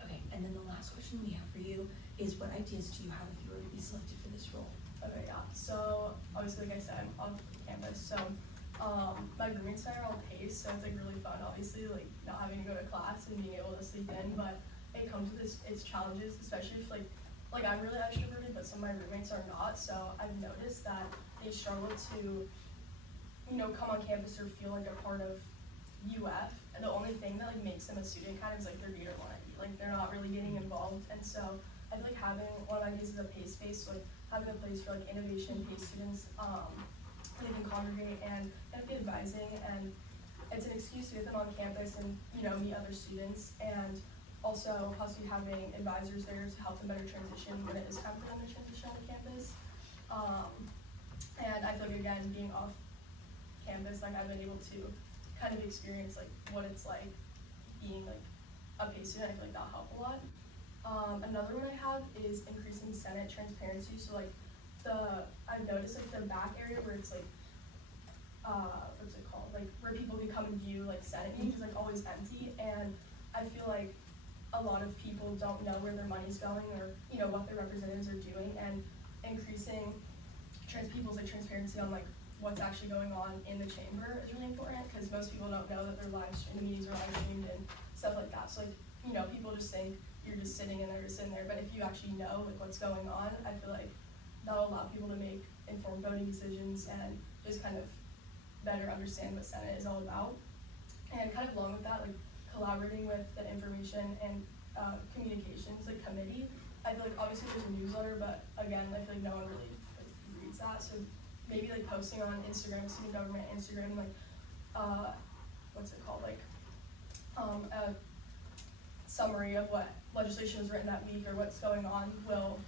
Okay, and then the last question we have for you is: what ideas do you have if you were to be selected for this role? Okay, yeah. So obviously, like I said, I'm on campus, so my roommates and I are all paced, so it's like really fun. Obviously, like not having to go to class and being able to sleep in, but it comes with its challenges, especially if like I'm really extroverted, but some of my roommates are not. So I've noticed that they struggle to, come on campus or feel like a part of UF. And the only thing that like makes them a student kind of is like their reader wanna be. Like they're not really getting involved, and so I feel like having one of my ideas is a PACE space, so like having a place for like innovation PACE students, they can congregate and be advising, and it's an excuse to get them on campus and meet other students, and also possibly having advisors there to help them better transition when it is time for them to transition on campus. And I feel like again being off campus, like I've been able to kind of experience like what it's like being like a PACE student. I feel like that helped a lot. Another one I have is increasing Senate transparency. So like I've noticed like the back area where it's like what's it called? Like where people can come and view like Senate meetings is like always empty, and I feel like a lot of people don't know where their money's going or what their representatives are doing, and increasing people's like transparency on like what's actually going on in the chamber is really important, because most people don't know that they're the meetings are live streamed and stuff like that. So like people just think you're just sitting in there, but if you actually know like what's going on, I feel like that'll allow people to make informed voting decisions and just kind of better understand what Senate is all about. And kind of along with that, like collaborating with the information and communications like committee. I feel like obviously there's a newsletter, but again, I feel like no one really like reads that. So maybe like posting on Instagram, student government Instagram, like what's it called, like a summary of what legislation was written that week or what's going on will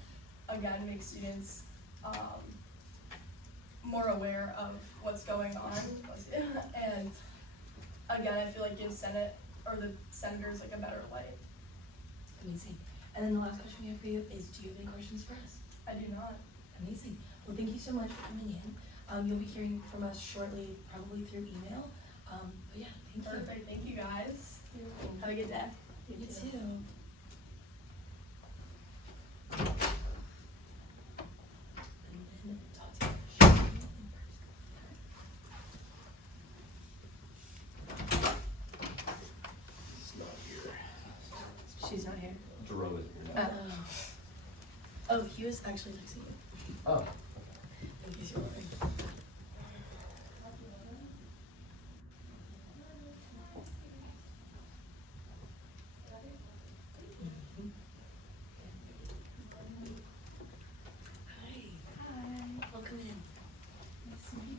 again make students more aware of what's going on. And again, I feel like gives Senate or the senators like a better light. Amazing. And then the last question we have for you is, do you have any questions for us? I do not. Amazing. Well, thank you so much for coming in. You'll be hearing from us shortly, probably through email. But yeah, thank you. Perfect. Thank you guys. Have a good day. You too. And then talk to you shortly in It's not here. person. She's not here. Jerome isn't here now. Oh, he was actually texting you. Oh. In case you're wondering. Welcome in. Nice to meet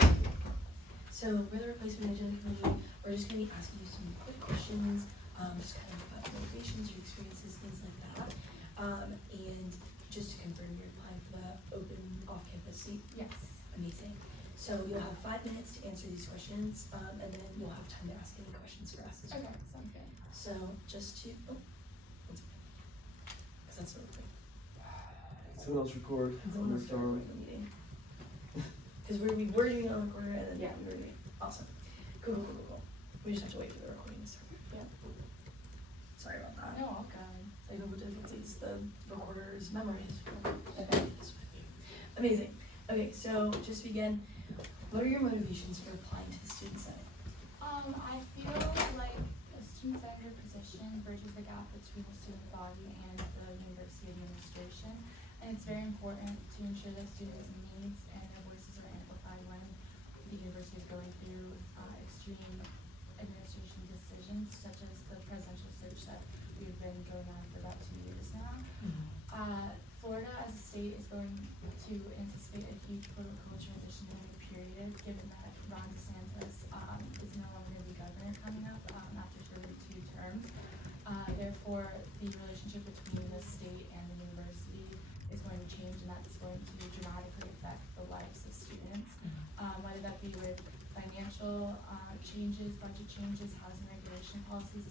you. So we're the replacement agenda committee. We're just gonna be asking you some quick questions, just kind of about your motivations, your experiences, things like that. And just to confirm, you're applying for the open off-campus seat? Yes. Amazing. So you'll have 5 minutes to answer these questions, and then you'll have time to ask any questions for us as well. Okay, sounds good. So just to, because that's really quick. Someone else record. Can someone else start recording the meeting? Because we're doing it on recorder and then Yeah. we're doing it. Awesome. Cool. We just have to wait for the recording to start. Yeah. Sorry about that. No, all good. Technical difficulties, the recorder's memory is Okay. amazing. Okay, so just to begin, what are your motivations for applying to the Student Senate? I feel like a student senator position bridges the gap between the student body and the university administration. And it's very important to ensure that students' needs and their voices are amplified when the university is going through extreme administration decisions, such as the presidential search that we've been going on for about 2 years now. Florida as a state is going to anticipate a huge political transition in the period, given that Ron DeSantis is no longer going to be governor coming up after 32 terms. Therefore, the relationship between the state and the university is going to change, and that's going to dramatically affect the lives of students, whether that be with financial changes, budget changes, housing regulation policies,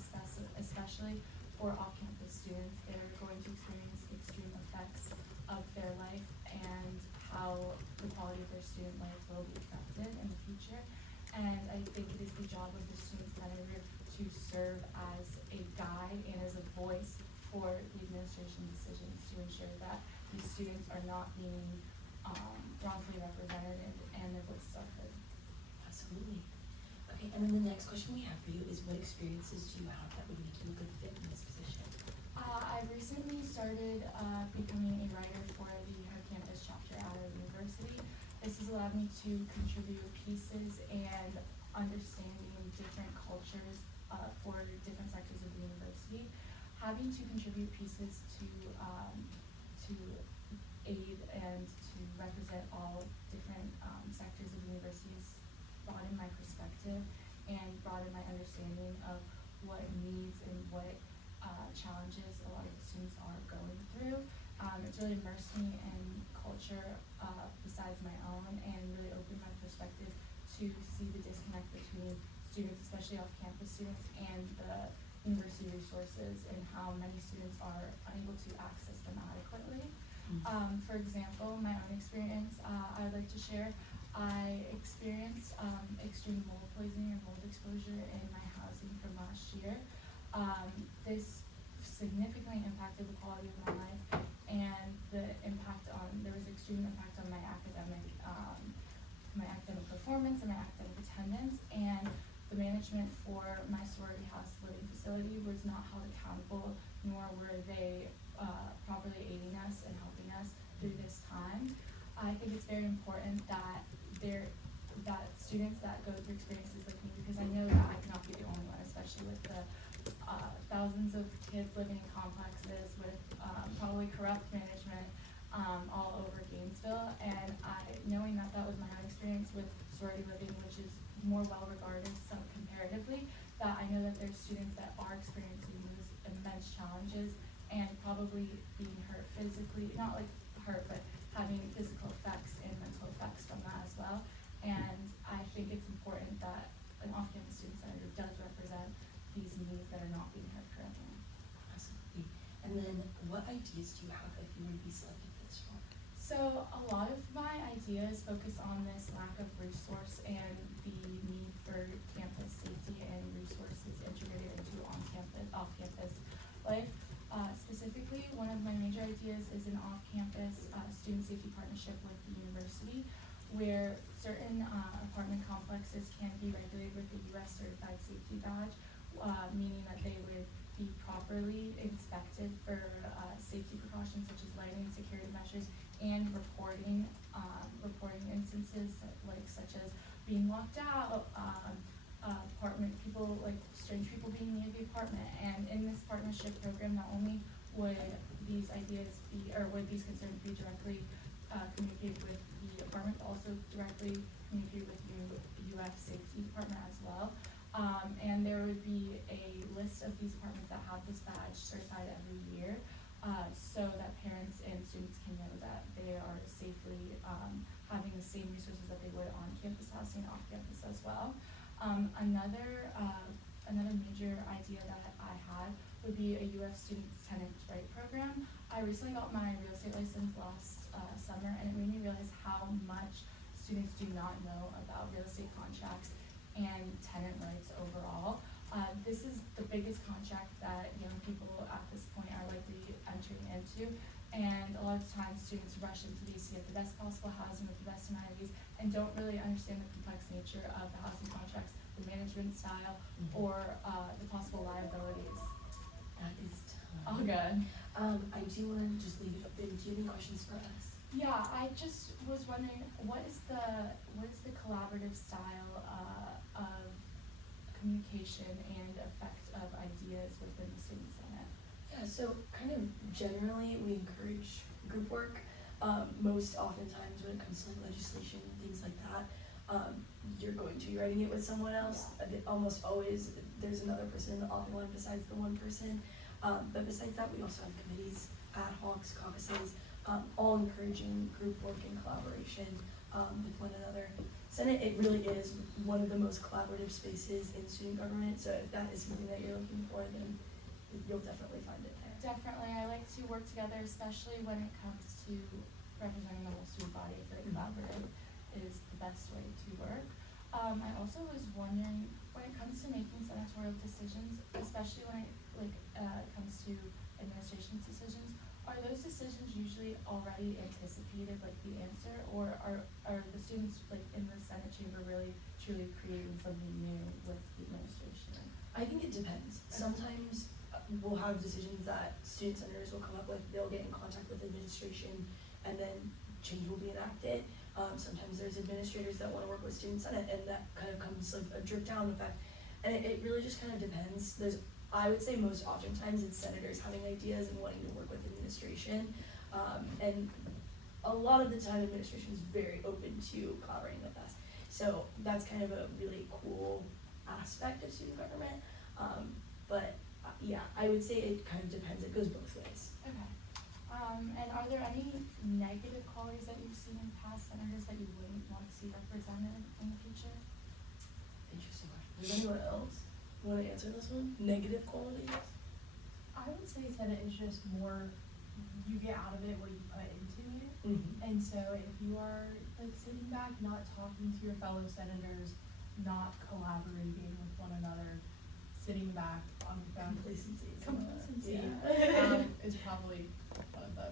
especially for off-campus students. They're going to experience extreme effects of their life and how the quality of their student life will be affected in the future. And I think it is the job of the student senator to serve as a guide and as a voice for the administration decisions to ensure that these students are not being wrongfully represented and their voices are heard. Absolutely. Okay, and then the next question we have for you is, what experiences do you have that would make you a good fit in this position? I recently started becoming a writer for the Her Campus chapter at our university. This has allowed me to contribute pieces and understanding different cultures for different sectors of the university. Having to contribute pieces to aid and to represent all different sectors of the university has broadened my perspective and broadened my understanding of what needs and what challenges a lot of the students are going through. It's really immersed me in culture besides my own and really opened my perspective to see the disconnect between students, especially off-campus students, and the university resources and how many students are unable to access them adequately. For example, my own experience, I would like to share. I experienced extreme mold poisoning or mold exposure in my housing from last year. This significantly impacted the quality of my life and there was extreme impact on my academic performance and my academic attendance, and the management for my sorority house living facility was not held accountable, nor were they properly aiding us and helping us through this time. I think it's very important that students that go through experiences like me, because I know that I cannot be the only one, especially with the thousands of kids living in complexes with probably corrupt management all over Gainesville, and knowing that was my own experience with sorority living, which is more well regarded comparatively, that I know that there's students that are experiencing these immense challenges and probably being hurt physically, not like hurt, but having physical effects and mental effects from that as well. And I think it's important that an off-campus And then what ideas do you have if you were to be selected for this role? So a lot of my ideas focus on this lack of resource and the need for campus safety and resources integrated into off-campus life. Specifically, one of my major ideas is an off-campus student safety partnership with the university, where certain apartment complexes can be regulated with the U.S. Certified Safety Badge, meaning that they would be properly inspected for safety precautions such as lighting, security measures, and reporting instances such as being locked out, apartment people, like strange people being near the apartment. And in this partnership program, not only would these ideas be, or would these concerns be directly communicated with the department, but also directly communicated with UF Safety Department as well. And there would be a list of these departments that have this badge certified every year, so that parents and students can know that they are safely having the same resources that they would on campus housing, off campus as well. Another major idea that I had would be a UF Students Tenants Right program. I recently got my real estate license last summer, and it made me realize how much students do not know about real estate contracts and tenant rights overall. This is the biggest contract that young people at this point are likely entering into, and a lot of times students rush into these to get the best possible housing with the best amenities and don't really understand the complex nature of the housing contracts, the management style, or the possible liabilities. That is tough. All good. I do want to just leave it open. Do you have any questions for us? Yeah, I just was wondering, what is the collaborative style of communication and effect of ideas within the Student Senate? Yeah, so kind of generally we encourage group work. Most oftentimes when it comes to like legislation and things like that, you're going to be writing it with someone else. Almost always there's another person in the author line besides the one person. But besides that, we also have committees, ad hocs, caucuses, all encouraging group work and collaboration with one another. Senate, it really is one of the most collaborative spaces in student government, so if that is something that you're looking for, then you'll definitely find it there. Definitely, I like to work together, especially when it comes to representing the whole student body. I feel like collaborative is the best way to work. I also was wondering, when it comes to making senatorial decisions, especially when it comes to administration's decisions, are those decisions usually already anticipated, like the answer, or are the students like in the Senate chamber really truly creating something new with the administration? I think it depends. Sometimes we'll have decisions that student senators will come up with, they'll get in contact with administration, and then change will be enacted. Sometimes there's administrators that want to work with student senate, and that kind of comes like a drip down effect. And it really just kind of depends. I would say most oftentimes it's senators having ideas and wanting to work with administration. And a lot of the time administration is very open to collaborating with us. So that's kind of a really cool aspect of student government. But yeah, I would say it kind of depends. It goes both ways. Okay. And are there any negative qualities that you've seen in past senators that you wouldn't want to see represented in the future? Interesting question. Does anyone else want to answer this one? Negative qualities? I would say Senate is just more, you get out of it what you put into it. Mm-hmm. And so if you are like sitting back, not talking to your fellow senators, not collaborating with one another, sitting back on the phone. Complacency. Complacency is probably one of the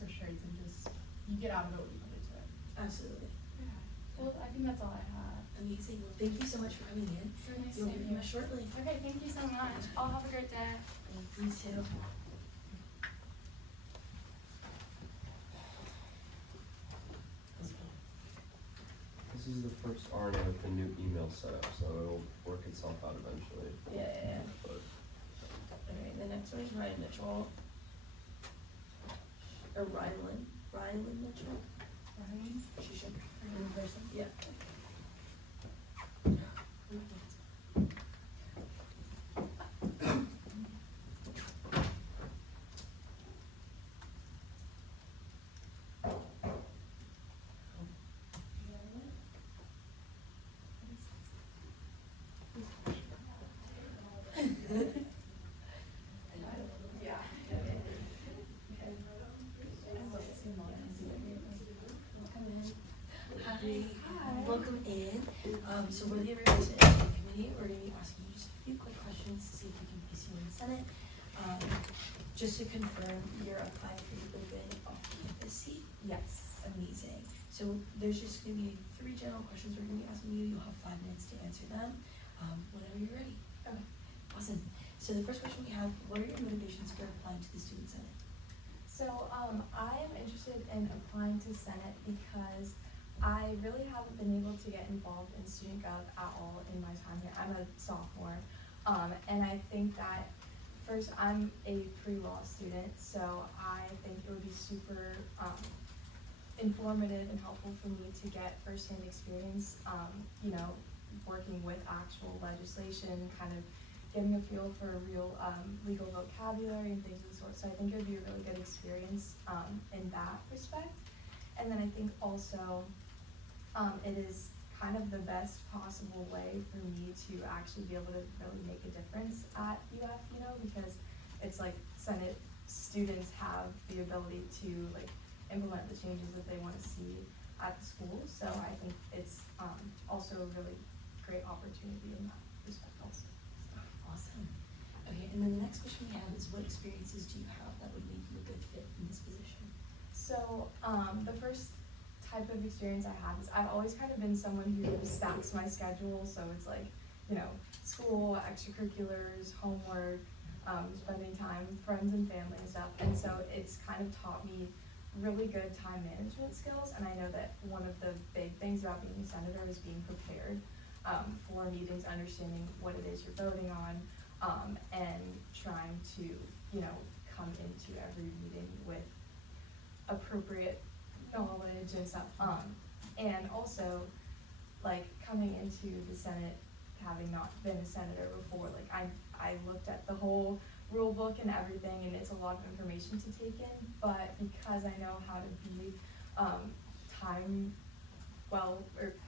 first traits, and just, you get out of it what you put into it. Absolutely. Okay. Well, I think that's all I have. Amazing. Well, thank you so much for coming in. So nice You'll to be meet with us shortly. Okay, thank you so much. I'll have a great day. You too. This is the first RNA with the new email setup, so it'll work itself out eventually. Yeah. But Alright, the next one is Ryan Mitchell. Or Ryan Mitchell. Ryan? She should. In person. Yeah. So whether you ever go to any committee, we're gonna be asking you just a few quick questions to see if we can place you in the Senate. Just to confirm, you're applying for the open off-campus seat? Yes. Amazing. So there's just gonna be 3 general questions we're gonna be asking you. You'll have 5 minutes to answer them, whenever you're ready. Okay. Awesome. So the first question we have, what are your motivations for applying to the Student Senate? So, I am interested in applying to Senate because I really haven't been able to get involved in student gov at all in my time here. I'm a sophomore, and I think that first, I'm a pre-law student, so I think it would be super informative and helpful for me to get firsthand experience, you know, working with actual legislation, kind of getting a feel for real legal vocabulary and things of the sort. So I think it would be a really good experience in that respect. And then I think also it is kind of the best possible way for me to actually be able to really make a difference at UF, you know, because it's like Senate students have the ability to like implement the changes that they want to see at the school. So I think it's also a really great opportunity in that respect also. Awesome. Okay, and then the next question we have is, what experiences do you have that would make you a good fit in this position? So the first type of experience I have is I've always kind of been someone who stacks my schedule. So it's like, you know, school, extracurriculars, homework, spending time with friends and family and stuff. And so it's kind of taught me really good time management skills. And I know that one of the big things about being a senator is being prepared for meetings, understanding what it is you're voting on, and trying to, you know, come into every meeting with appropriate knowledge and stuff. And also, like, coming into the Senate, having not been a senator before, like, I looked at the whole rule book and everything, and it's a lot of information to take in, but because I know how to be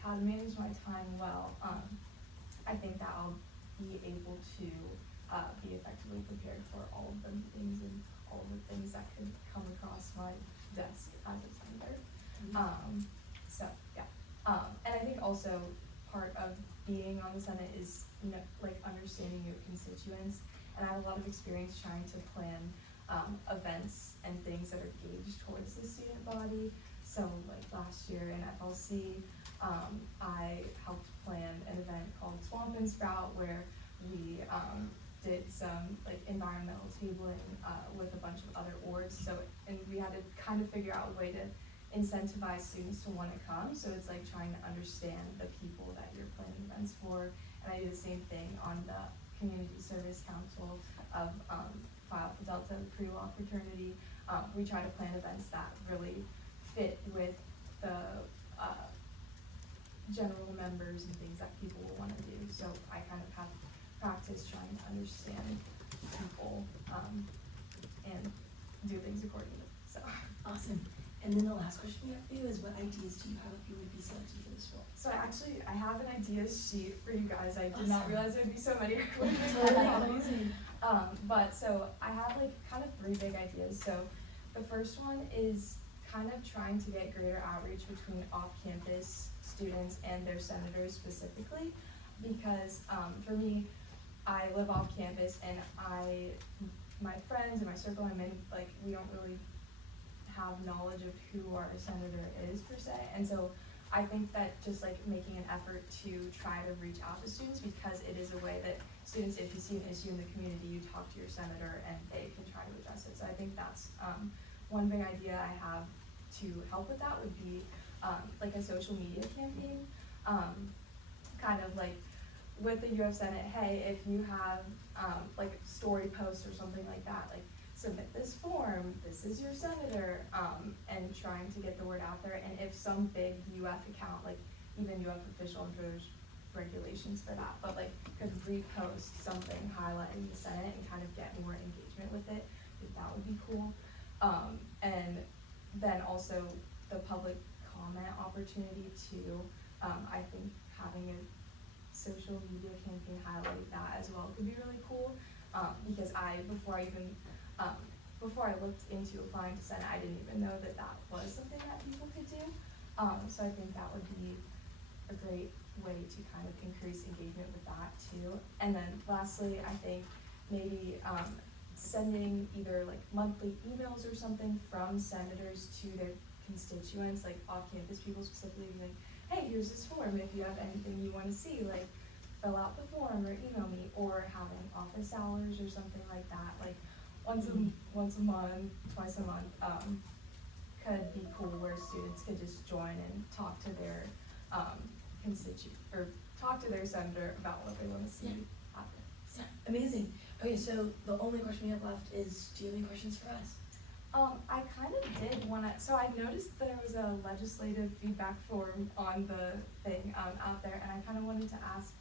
how to manage my time well, I think that I'll be able to be effectively prepared for all of the meetings and all of the things that could come across my desk as a senator. So yeah, and I think also part of being on the Senate is, you know, like understanding your constituents, and I have a lot of experience trying to plan events and things that are gauged towards the student body. So like last year in FLC, I helped plan an event called Swamp and Sprout, where we did some like environmental tabling with a bunch of other orgs. So, and we had to kind of figure out a way to incentivize students to want to come. So it's like trying to understand the people that you're planning events for. And I do the same thing on the Community Service Council of Phi Alpha Delta pre-law fraternity. We try to plan events that really fit with the general members and things that people will want to do. So I kind of have practice trying to understand people and do things accordingly. So Awesome. And then the last question we have for you is, what ideas do you have if you would be selected for this role? So I have an ideas sheet for you guys. I did Awesome. not realize there would be so many. But so I have like kind of 3 big ideas. So the first one is kind of trying to get greater outreach between off-campus students and their senators specifically, because for me, I live off campus and my friends and my circle I'm in, like, we don't really have knowledge of who our senator is per se. And so I think that just like making an effort to try to reach out to students, because it is a way that students, if you see an issue in the community, you talk to your senator and they can try to address it. So I think that's one big idea I have to help with that would be like a social media campaign, kind of like with the UF Senate, hey, if you have like story posts or something like that, like submit this form, this is your senator, and trying to get the word out there. And if some big UF account, like even UF official, I'm sure there's regulations for that, but like could repost something highlighting the Senate and kind of get more engagement with it, I think that would be cool. And then also the public comment opportunity too. I think having a social media campaign highlighting that as well could be really cool, because before I looked into applying to Senate, I didn't even know that that was something that people could do. So I think that would be a great way to kind of increase engagement with that too. And then lastly, I think maybe sending either like monthly emails or something from senators to their constituents, like off-campus people specifically, being like, hey, here's this form, if you have anything you wanna see, like, fill out the form or email me, or having office hours or something like that, like, once a month, twice a month, could be cool, where students could just join and talk to their, or talk to their senator about what they wanna see happen. Yeah, amazing. Okay, so the only question we have left is, do you have any questions for us? I kind of did wanna, so I noticed there was a legislative feedback form on the thing, out there, and I kinda wanted to ask,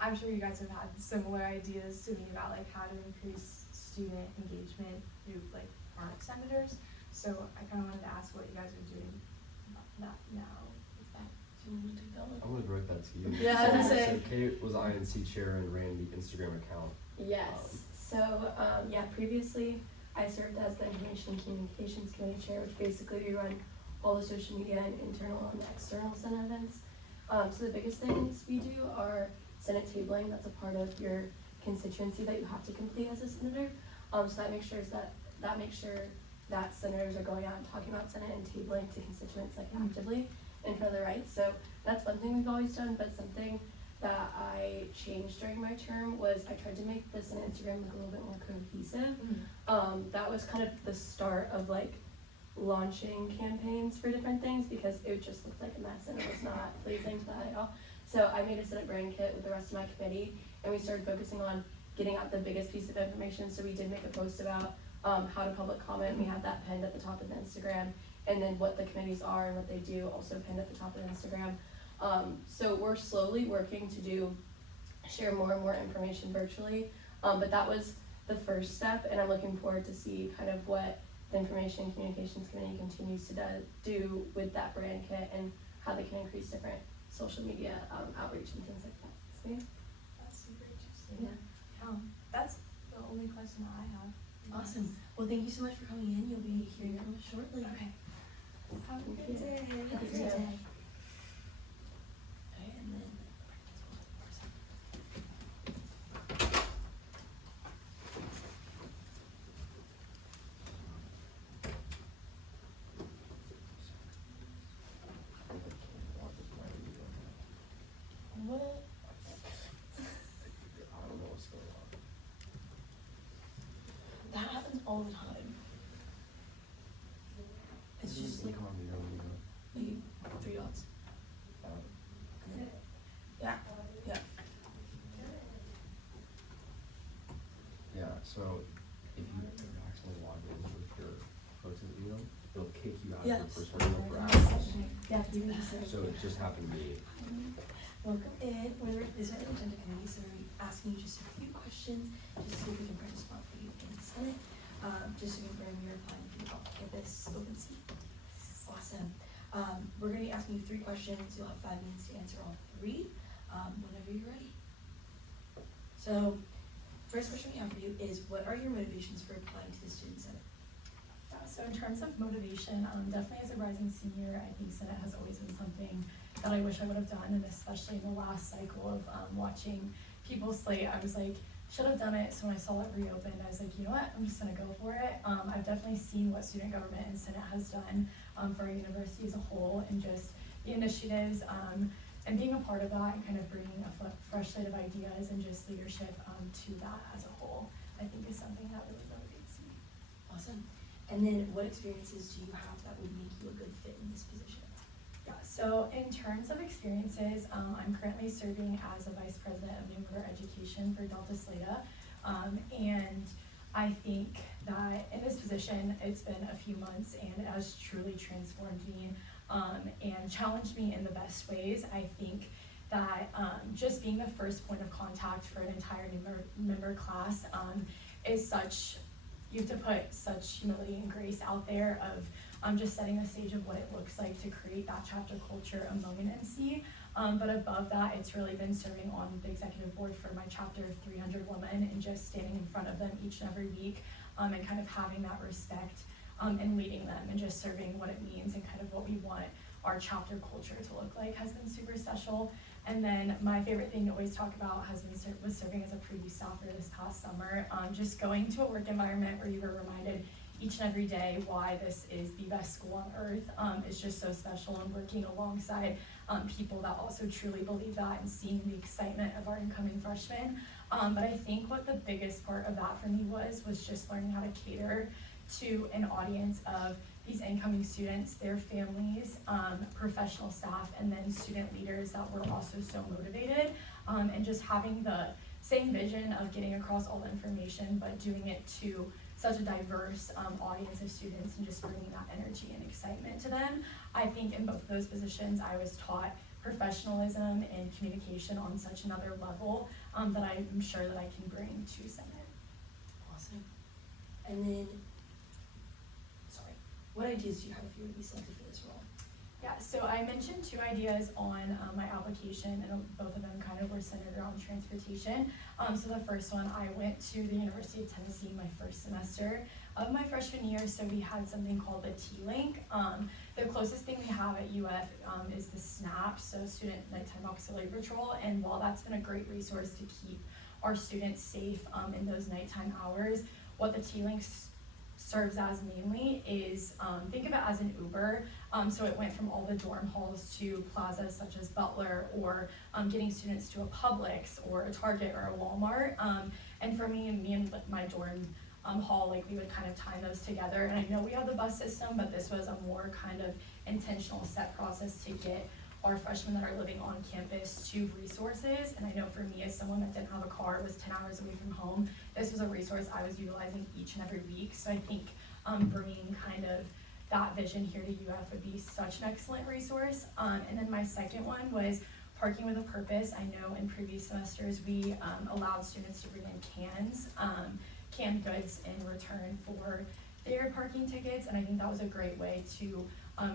I'm sure you guys have had similar ideas to me about like how to increase student engagement through like current senators, so I kinda wanted to ask what you guys are doing about that now. Do you want to take that one? I'm gonna direct that to you. Yeah, I was gonna say. So Kate was INC chair and ran the Instagram account. Yes, so, yeah, previously I served as the Information and Communications Committee Chair, which basically we run all the social media and internal and external Senate events. So the biggest things we do are Senate tabling, that's a part of your constituency that you have to complete as a senator. So that makes sure that senators are going out and talking about Senate and tabling to constituents like actively and for their rights. So that's one thing we've always done, but something that I changed during my term was I tried to make the Senate Instagram look a little bit more cohesive. That was kind of the start of like launching campaigns for different things, because it just looked like a mess and it was not pleasing to that at all. So I made a Senate brand kit with the rest of my committee, and we started focusing on getting out the biggest piece of information. So we did make a post about how to public comment. We had that pinned at the top of the Instagram, and then what the committees are and what they do also pinned at the top of the Instagram. So we're slowly working to share more and more information virtually, but that was the first step, and I'm looking forward to see kind of what the Information and Communications Committee continues to do with that brand kit and how they can increase different social media outreach and things like that. So yeah. That's super interesting. Yeah. That's the only question that I have. Awesome. Well, thank you so much for coming in. You'll be hearing from us shortly. Okay. Have a Thank good you. day. Have a great day. Okay, and then. What? I don't know what's going on. That happens all the time. It's just like maybe 3 dots. And then, yeah, yeah. Yeah, so if you accidentally log in with your posted email, it'll kick you out of your Yes. personal email for hours. Yeah, you can say. So it just happened to me. Welcome in. This is an agenda committee, so we're asking you just a few questions, just so we can print a spot for you in the Senate. Just to confirm you're applying for the off-campus open seat. Awesome. We're gonna be asking you 3 questions. You'll have 5 minutes to answer all 3, whenever you're ready. So, first question we have for you is, what are your motivations for applying to the Student Senate? So in terms of motivation, definitely as a rising senior, I think Senate has always been something that I wish I would have done, and especially in the last cycle of watching people slate, I was like, should have done it. So when I saw it reopened, I was like, you know what, I'm just gonna go for it. I've definitely seen what student government and Senate has done for our university as a whole, and just the initiatives and being a part of that and kind of bringing a fresh slate of ideas and just leadership to that as a whole, I think is something that really motivates me. Awesome. And then what experiences do you have that would make you a good fit in this position? Yeah, so in terms of experiences, I'm currently serving as a vice president of New England Education for Delta Slata, and I think that in this position, it's been a few months and it has truly transformed me and challenged me in the best ways. I think that just being the first point of contact for an entire new member class is such, you have to put such humility and grace out there of just setting the stage of what it looks like to create that chapter culture among an MC. But above that, it's really been serving on the executive board for my chapter of 300 women and just standing in front of them each and every week and kind of having that respect and leading them and just serving what it means and kind of what we want our chapter culture to look like has been super special. And then my favorite thing to always talk about has been was serving as a preview staffer this past summer. Just going to a work environment where you were reminded each and every day why this is the best school on earth is just so special, and working alongside people that also truly believe that, and seeing the excitement of our incoming freshmen. But I think what the biggest part of that for me was just learning how to cater to an audience of these incoming students, their families, professional staff, and then student leaders that were also so motivated, and just having the same vision of getting across all the information, but doing it to such a diverse audience of students, and just bringing that energy and excitement to them. I think in both of those positions, I was taught professionalism and communication on such another level that I'm sure that I can bring to Senate. Awesome. And then, what ideas do you have if you would be selected for this role? Yeah, so I mentioned 2 ideas on my application, and both of them kind of were centered around transportation. So the first one, I went to the University of Tennessee my first semester of my freshman year, so we had something called the T-Link. The closest thing we have at UF is the SNAP, so Student Nighttime Auxiliary Patrol, and while that's been a great resource to keep our students safe in those nighttime hours, what the T-Link serves as mainly is, think of it as an Uber. So it went from all the dorm halls to plazas such as Butler, or getting students to a Publix or a Target or a Walmart. And for me and my dorm hall, like, we would kind of tie those together. And I know we have the bus system, but this was a more kind of intentional set process to get our freshmen that are living on campus to resources. And I know for me, as someone that didn't have a car, was 10 hours away from home, this was a resource I was utilizing each and every week. So I think bringing kind of that vision here to UF would be such an excellent resource. And then my second one was Parking with a Purpose. I know in previous semesters we allowed students to bring in canned goods in return for their parking tickets, and I think that was a great way to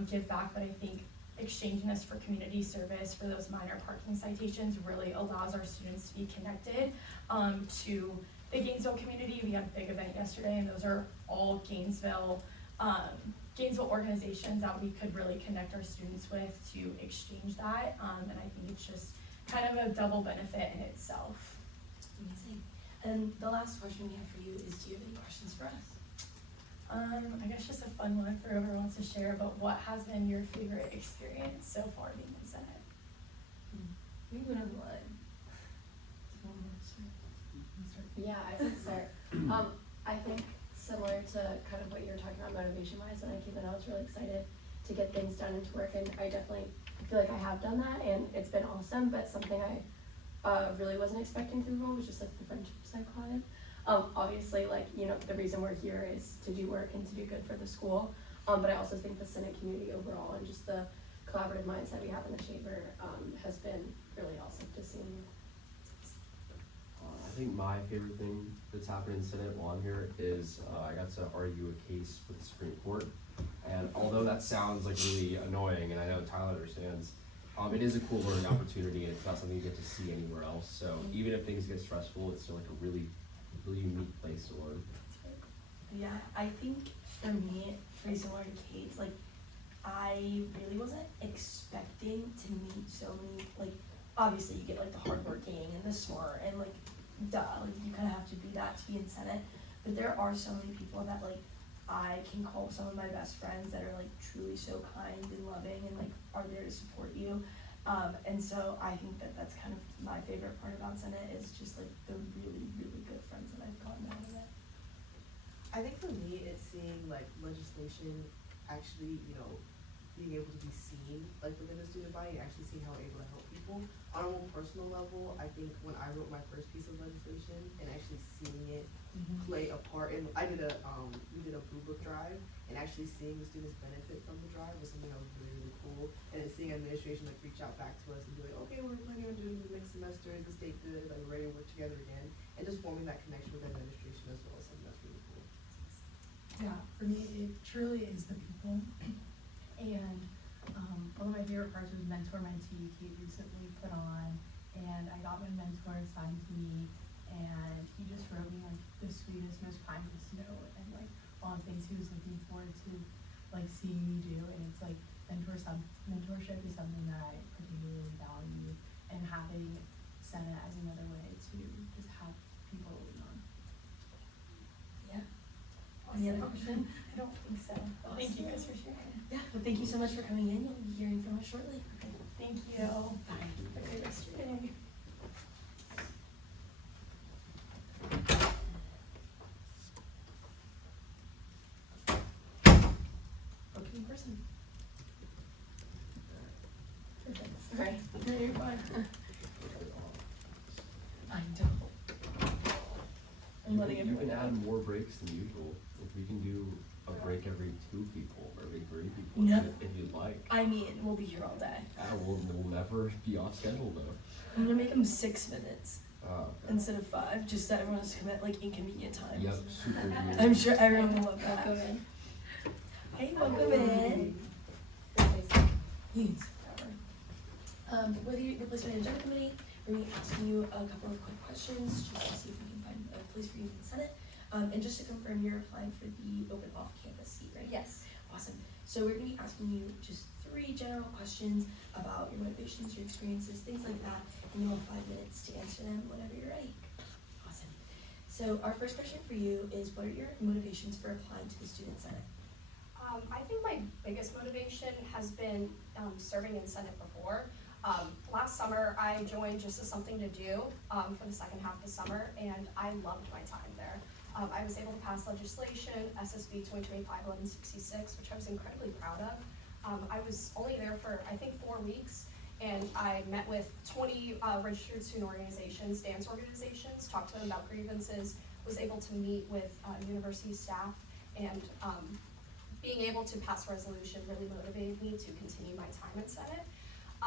give back. But I think exchanging this for community service for those minor parking citations really allows our students to be connected to the Gainesville community. We had a big event yesterday, and those are all Gainesville organizations that we could really connect our students with to exchange that, and I think it's just kind of a double benefit in itself. Amazing. And the last question we have for you is, do you have any questions for us? I guess just a fun one for whoever wants to share, but what has been your favorite experience so far being in Senate? We went on the line. Yeah, I can start. I think similar to kind of what you were talking about motivation-wise, when I came in, I was really excited to get things done and to work, and I definitely feel like I have done that, and it's been awesome. But something I really wasn't expecting through the role was just like the friendships I've gotten. Obviously, like, you know, the reason we're here is to do work and to do good for the school. But I also think the Senate community overall, and just the collaborative mindset we have in the chamber has been really awesome to see. I think my favorite thing that's happened in Senate while I'm here is I got to argue a case with the Supreme Court. And although that sounds like really annoying, and I know Tyler understands, it is a cool learning opportunity, and it's not something you get to see anywhere else. So even if things get stressful, it's still like a really unique place to learn. Yeah, I think for me, pretty similar to Kate's, like, I really wasn't expecting to meet so many, like, obviously you get like the hardworking and the smart and like, duh, like you kind of have to be that to be in Senate, but there are so many people that like I can call some of my best friends that are like truly so kind and loving and like are there to support you. And so I think that that's kind of my favorite part about Senate is just like the really, really good friends that I've gotten out of it. I think for me, it's seeing like legislation actually, you know, being able to be seen like within the student body, and actually seeing how we're able to help people. On a more personal level, I think when I wrote my first piece of legislation and actually seeing it play a part in, we did a Blue Book drive, and actually seeing the students benefit from the drive was something that was really, really cool. And then seeing administration like reach out back to us and be like, okay, we're planning on doing the next semester, is the state good, like we're ready to work together again, and just forming that connection with administration as well is something that's really cool. Yeah, for me, it truly is the people. And one of my favorite parts was Mentor Mentee Kate recently put on, and I got my mentor assigned to me, and he just wrote me like the sweetest, most kindest note, and like all the things he was looking forward to like seeing me do. And it's like mentorship is something that I particularly value, and having Senate as another way to just have people to lean on. Yeah. Any other questions? I don't think so. But thank you guys for sharing. Yeah, but thank you so much for coming in. You'll be hearing from us shortly. Thank you. Bye. Have a great rest of your day. Okay, in person. Perfect. Sorry. No, you're fine. I know. I'm letting You everyone can know. add more breaks than usual. If we can do a break every 2 people, or every 3 people, No. if you'd like. I mean, we'll be here all day. We'll never be off schedule though. I'm gonna make them 6 minutes Okay. instead of 5, just so everyone has to come at like inconvenient times. Yep, super easy. I'm sure everyone will love that. Welcome in. Hey, welcome in. Yes. Whether you're the placement and agenda committee, we're gonna be asking you a couple of quick questions just to see if we can find a place for you in the Senate. And just to confirm, you're applying for the open off-campus seat, right? Yes. Awesome. So we're gonna be asking you just 3 general questions about your motivations, your experiences, things like that, and you'll have 5 minutes to answer them whenever you're ready. Awesome. So our first question for you is, what are your motivations for applying to the Student Senate? I think my biggest motivation has been serving in Senate before. Last summer, I joined just as something to do for the second half of the summer, and I loved my time there. I was able to pass legislation, SSB 2025-1166, which I was incredibly proud of. I was only there for, I think, 4 weeks, and I met with 20 registered student organizations, dance organizations, talked to them about grievances, was able to meet with university staff, and being able to pass a resolution really motivated me to continue my time in Senate.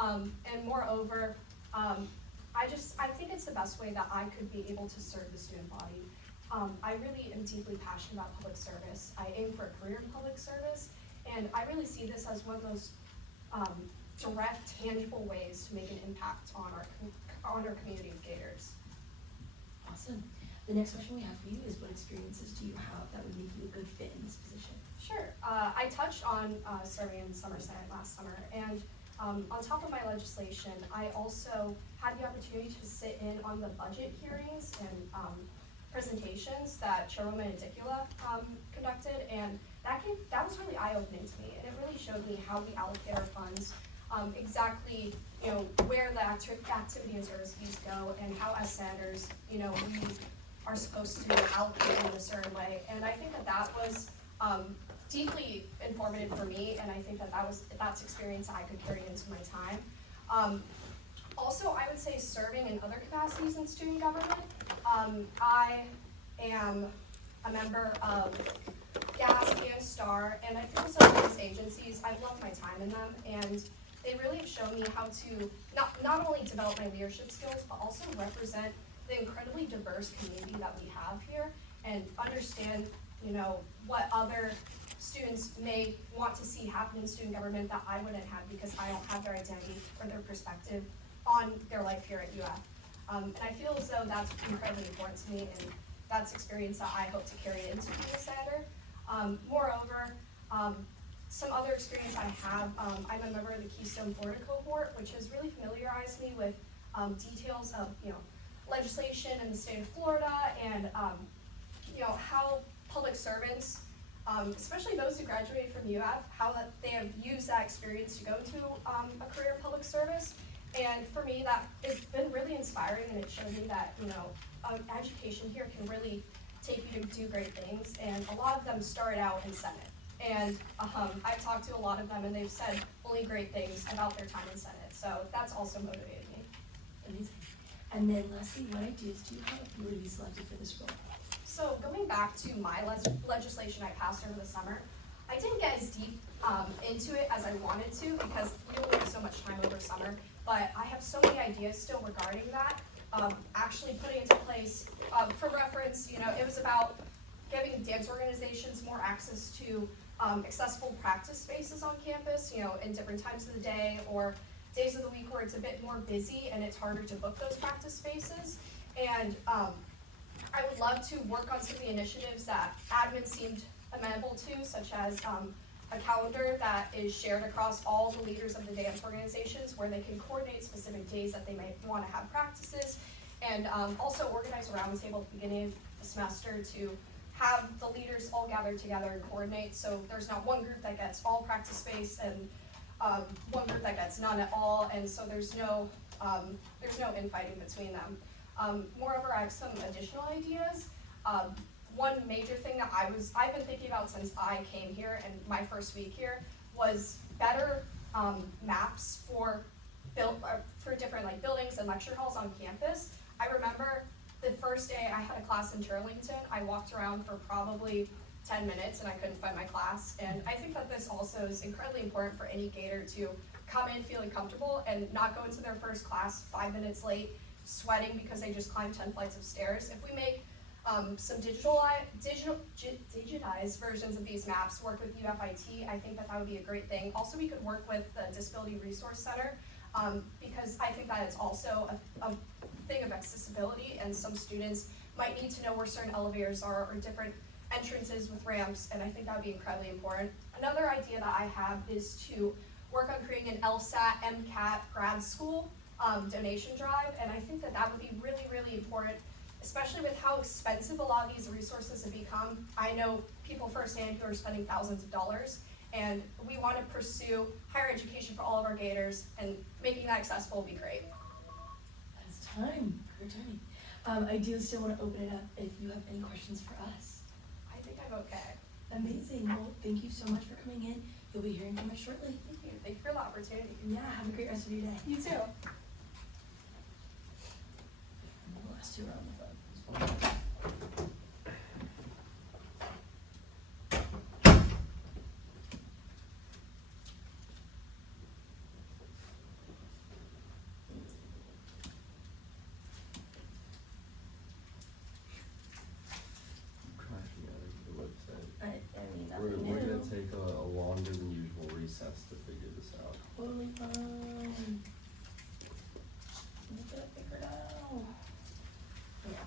And moreover, I think it's the best way that I could be able to serve the student body. I really am deeply passionate about public service. I aim for a career in public service, and I really see this as one of those direct, tangible ways to make an impact on our community of Gators. Awesome. The next question we have for you is, what experiences do you have that would make you a good fit in this position? Sure. I touched on serving in the Summer Senate last summer, and on top of my legislation, I also had the opportunity to sit in on the budget hearings and presentations that Chairwoman Adicula conducted, and that was really eye-opening to me, and it really showed me how we allocate our funds, exactly, where the activity and service fees go, and how as senators, we are supposed to allocate in a certain way. And I think that was deeply informative for me, and I think that's experience I could carry into my time. Also, I would say serving in other capacities in student government. I am a member of GAS and STAR, and I feel some of these agencies, I've loved my time in them, and they really have shown me how to not only develop my leadership skills, but also represent the incredibly diverse community that we have here, and understand, what other students may want to see happen in student government that I wouldn't have, because I don't have their identity or their perspective on their life here at UF. And I feel as though that's incredibly important to me, and that's experience that I hope to carry into being a senator. Moreover, some other experience I have, I'm a member of the Keystone Florida cohort, which has really familiarized me with details of legislation in the state of Florida, and how public servants, especially those who graduated from UF, how that they have used that experience to go to a career in public service. And for me, that has been really inspiring, and it showed me that education here can really take you to do great things. And a lot of them started out in Senate, and I've talked to a lot of them, and they've said only great things about their time in Senate. So that's also motivated me. Amazing. And then lastly, what ideas do you have if you were to be selected for this role? So going back to my legislation I passed over the summer, I didn't get as deep into it as I wanted to, because we only have so much time over summer, but I have so many ideas still regarding that. Actually putting into place, for reference, it was about giving dance organizations more access to accessible practice spaces on campus, in different times of the day or days of the week where it's a bit more busy and it's harder to book those practice spaces. And I would love to work on some of the initiatives that admin seemed amenable to, such as a calendar that is shared across all the leaders of the dance organizations where they can coordinate specific days that they might want to have practices, and also organize a roundtable at the beginning of the semester to have the leaders all gather together and coordinate, so there's not one group that gets all practice space and one group that gets none at all, and so there's no infighting between them. Moreover, I have some additional ideas. One major thing that I've been thinking about since I came here and my first week here was better maps for different like buildings and lecture halls on campus. I remember the first day I had a class in Turlington, I walked around for probably 10 minutes and I couldn't find my class. And I think that this also is incredibly important for any Gator to come in feeling comfortable and not go into their first class 5 minutes late, sweating because they just climbed 10 flights of stairs. If we make some digitized versions of these maps, work with UFIT, I think that would be a great thing. Also, we could work with the Disability Resource Center, because I think that it's also a thing of accessibility, and some students might need to know where certain elevators are or different entrances with ramps, and I think that would be incredibly important. Another idea that I have is to work on creating an LSAT, MCAT grad school donation drive, and I think that would be really, really important, especially with how expensive a lot of these resources have become. I know people firsthand who are spending thousands of dollars, and we want to pursue higher education for all of our Gators, and making that accessible will be great. It's time for returning. I do still want to open it up if you have any questions for us. I think I'm okay. Amazing. Well, thank you so much for coming in. You'll be hearing from us shortly. Thank you. Thank you for the opportunity. Yeah, have a great rest of your day. You too. And the last two are on the phone as well. Crashing out of the website. I mean, We're nothing gonna new. take a longer than usual recess to figure this out. Totally fine. We'll get it figured out. Yeah.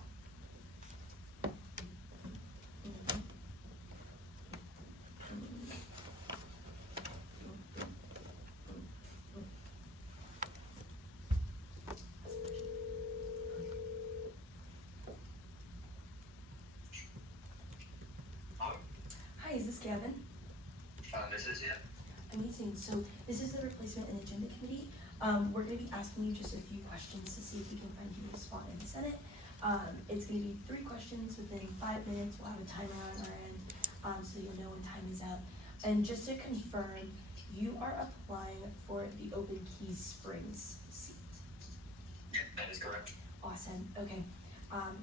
Hi, is this Gavin? This is it. Amazing. So this is the replacement and agenda committee. We're going to be asking you just a few questions to see if we can find you a spot in the Senate. It's going to be 3 questions within 5 minutes. We'll have a timer on our end, so you'll know when time is up. And just to confirm, you are applying for the Open Keys Springs seat. Yeah, that is correct. Awesome. Okay.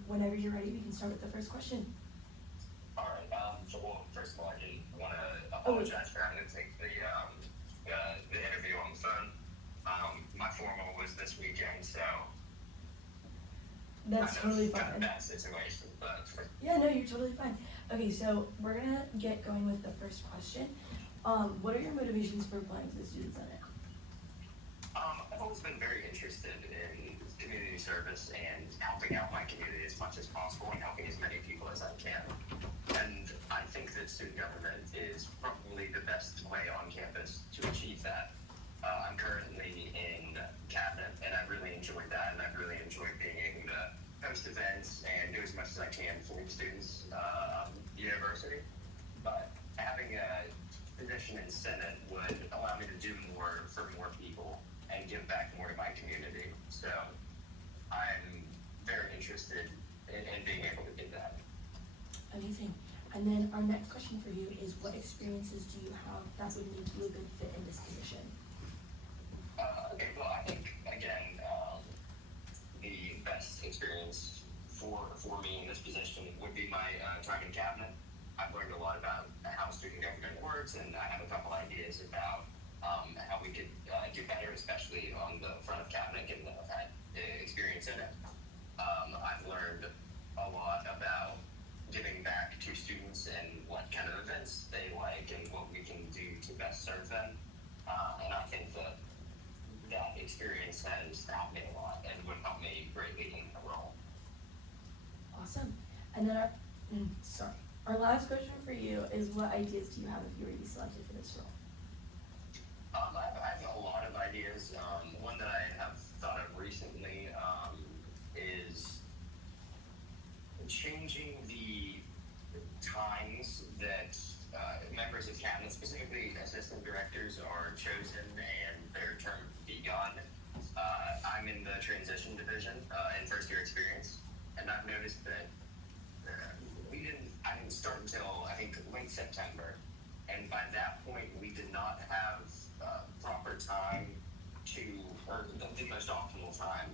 Whenever you're ready, we can start with the first question. All right. So, well, first of all, I didn't want to apologize for having to take the interview on the phone. My formal was this weekend, so That's totally kind fine. of bad situation, but Yeah, no, you're totally fine. Okay, so we're gonna get going with the first question. What are your motivations for applying to the Student Senate? I've always been very interested in community service and helping out my community as much as possible and helping as many people as I can. And I think that student government is probably the best way on campus to achieve that. I'm currently in cabinet, and I really enjoyed that, and I really enjoyed being able to host events and do as much as I can for the students of the university. But having a position in Senate would allow me to do more for more people and give back more to my community. So I'm very interested in being able to do that. Amazing. And then our next question for you is, what experiences do you have that would make you a good fit in this position? Okay, well, I think, again, the best experience for me in this position would be my time in cabinet. I've learned a lot about how student government works, and I have a couple ideas about how we could do better, especially on the front of cabinet, given that I've had experience in it. I've learned a lot about giving back to students and what kind of events they like and what we can do to best serve them. And I think that experience has helped me a lot and would help me greatly in the role. Awesome. And then our, sorry. Our last question for you is, what ideas do you have if you were to be selected for this role? I have a lot of ideas. One that I have thought of recently is changing the times that members of cabinet, specifically assistant directors, are chosen and their term begun. I'm in the transition division in first year experience, and I've noticed that I didn't start until I think late September, and by that point we did not have proper time or the most optimal time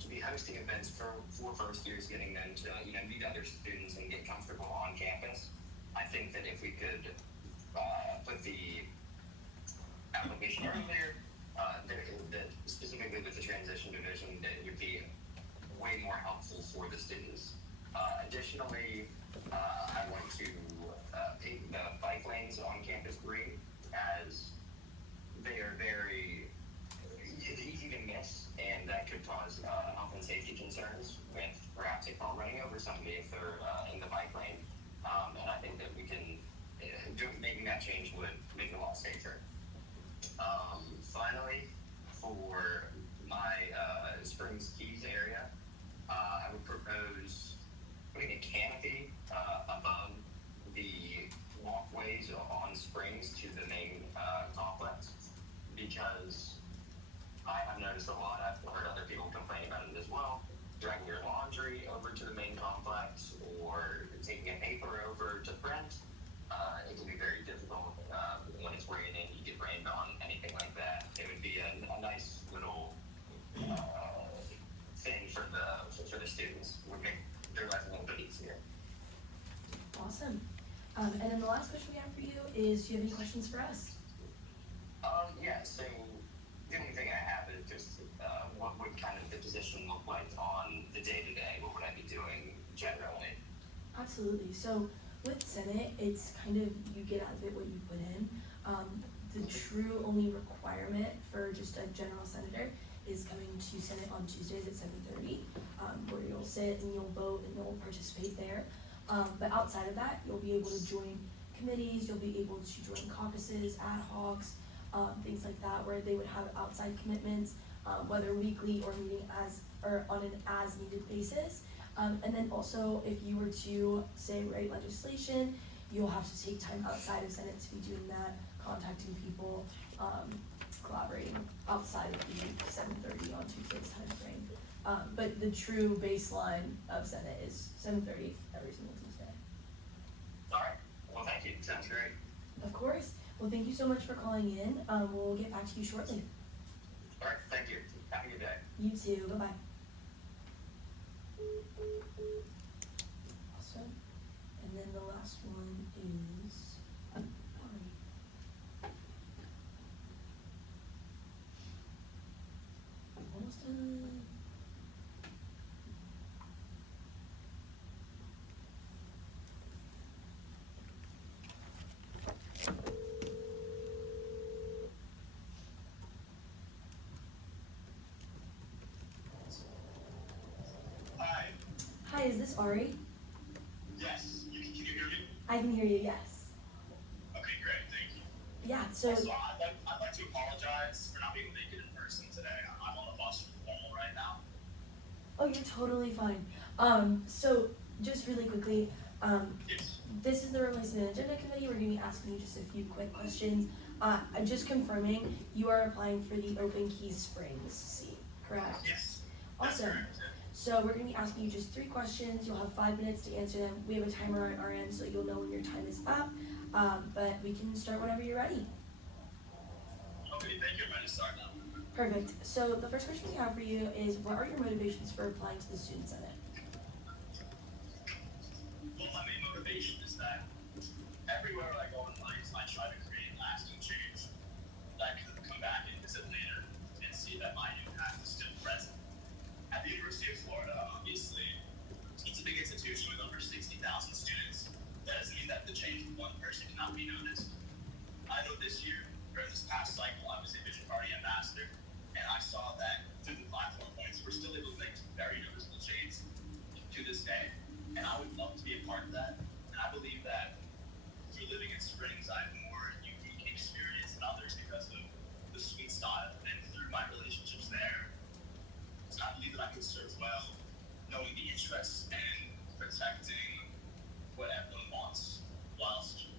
to be hosting events for first years, getting them to meet other students and get comfortable on campus. I think that if we could put the application earlier, that specifically with the transition division, that it would be way more helpful for the students. Additionally, I want to paint the bike lanes on campus green, as they are very easy to miss, and that could cause health and safety concerns with perhaps a car running over somebody if they're in the bike lane. And I think that we can, making that change would make it a lot safer. Finally, for my Springs Keys area, I would propose putting a canopy above the walkways on Springs to the main complex, because I have noticed a lot, I've heard other people complain about it as well, dragging your laundry over to the main complex or taking a paper over to print. It can be very difficult when it's raining, you get rained on, anything like that. It would be a nice little thing for the students. Would make their life a little bit easier. Awesome. And then the last question we have for you is, do you have any questions for us? Yeah, so the only thing I have is just what would kind of the position look like on the day-to-day? What would I be doing generally? Absolutely. So with Senate, it's kind of, you get out of it what you put in. The true only requirement for just a general senator is coming to Senate on Tuesdays at 7:30, where you'll sit and you'll vote and you'll participate there. But outside of that, you'll be able to join committees, you'll be able to join caucuses, ad hocs, things like that, where they would have outside commitments, whether weekly or meeting on an as needed basis. And then also, if you were to, say, write legislation, you'll have to take time outside of Senate to be doing that, contacting people, collaborating outside of the 7:30 on Tuesday's time frame. But the true baseline of Senate is 7:30 every single Tuesday. All right. Well, thank you. Sounds great. Of course. Well, thank you so much for calling in. We'll get back to you shortly. All right. Thank you. Have a good day. You too. Bye-bye. Awesome. And then the last one is Ari. Almost done. Hi. Hi, is this Ari? Yes. Can you hear me? I can hear you, yes. Okay, great. Thank you. Yeah, so Also, I'd like to apologize for not being able to make it in person today. I'm on a bus from Cornwall right now. oh, you're totally fine. So just really quickly, Yes. this is the Replacement Agenda Committee. We're gonna be asking you just a few quick questions. I'm just confirming, you are applying for the Open Keys Springs seat, correct? Yes. That's Awesome. correct. So we're gonna be asking you just 3 questions. You'll have 5 minutes to answer them. We have a timer on our end, so you'll know when your time is up. But we can start whenever you're ready. Okay, thank you. I'm ready to start now. Perfect. So the first question we have for you is, what are your motivations for applying to the Student Senate? Well, my main motivation is that everywhere I go in life, I try to create lasting change. That I can come back and visit later and see that my impact is still present. At the University of Florida, obviously, it's a big institution with over 60,000 students. That doesn't mean that the change of one person cannot be noticed. I know this year, during this past cycle, I was a Vision Party ambassador, and I saw that through the platform points, we're still able to make some very noticeable change interests in protecting what everyone wants, whilst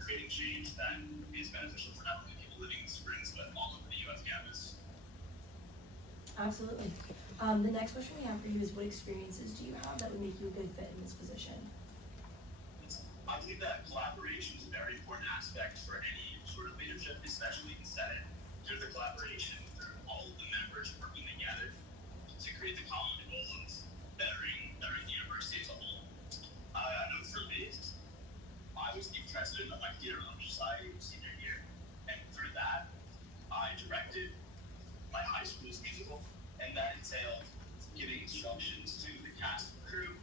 creating change that is beneficial for not only people living in Springs, but all over the UF campus. Absolutely. The next question we have for you is, what experiences do you have that would make you a good fit in this position? I believe that collaboration is a very important aspect for any sort of leadership, especially in Senate. Through the collaboration, through all of the members working together to create the common goal of bettering the university as a whole. I know for me, I was the president of my theater honor society senior year, and through that, I directed my high school's musical, and that entailed giving instructions to the cast and crew.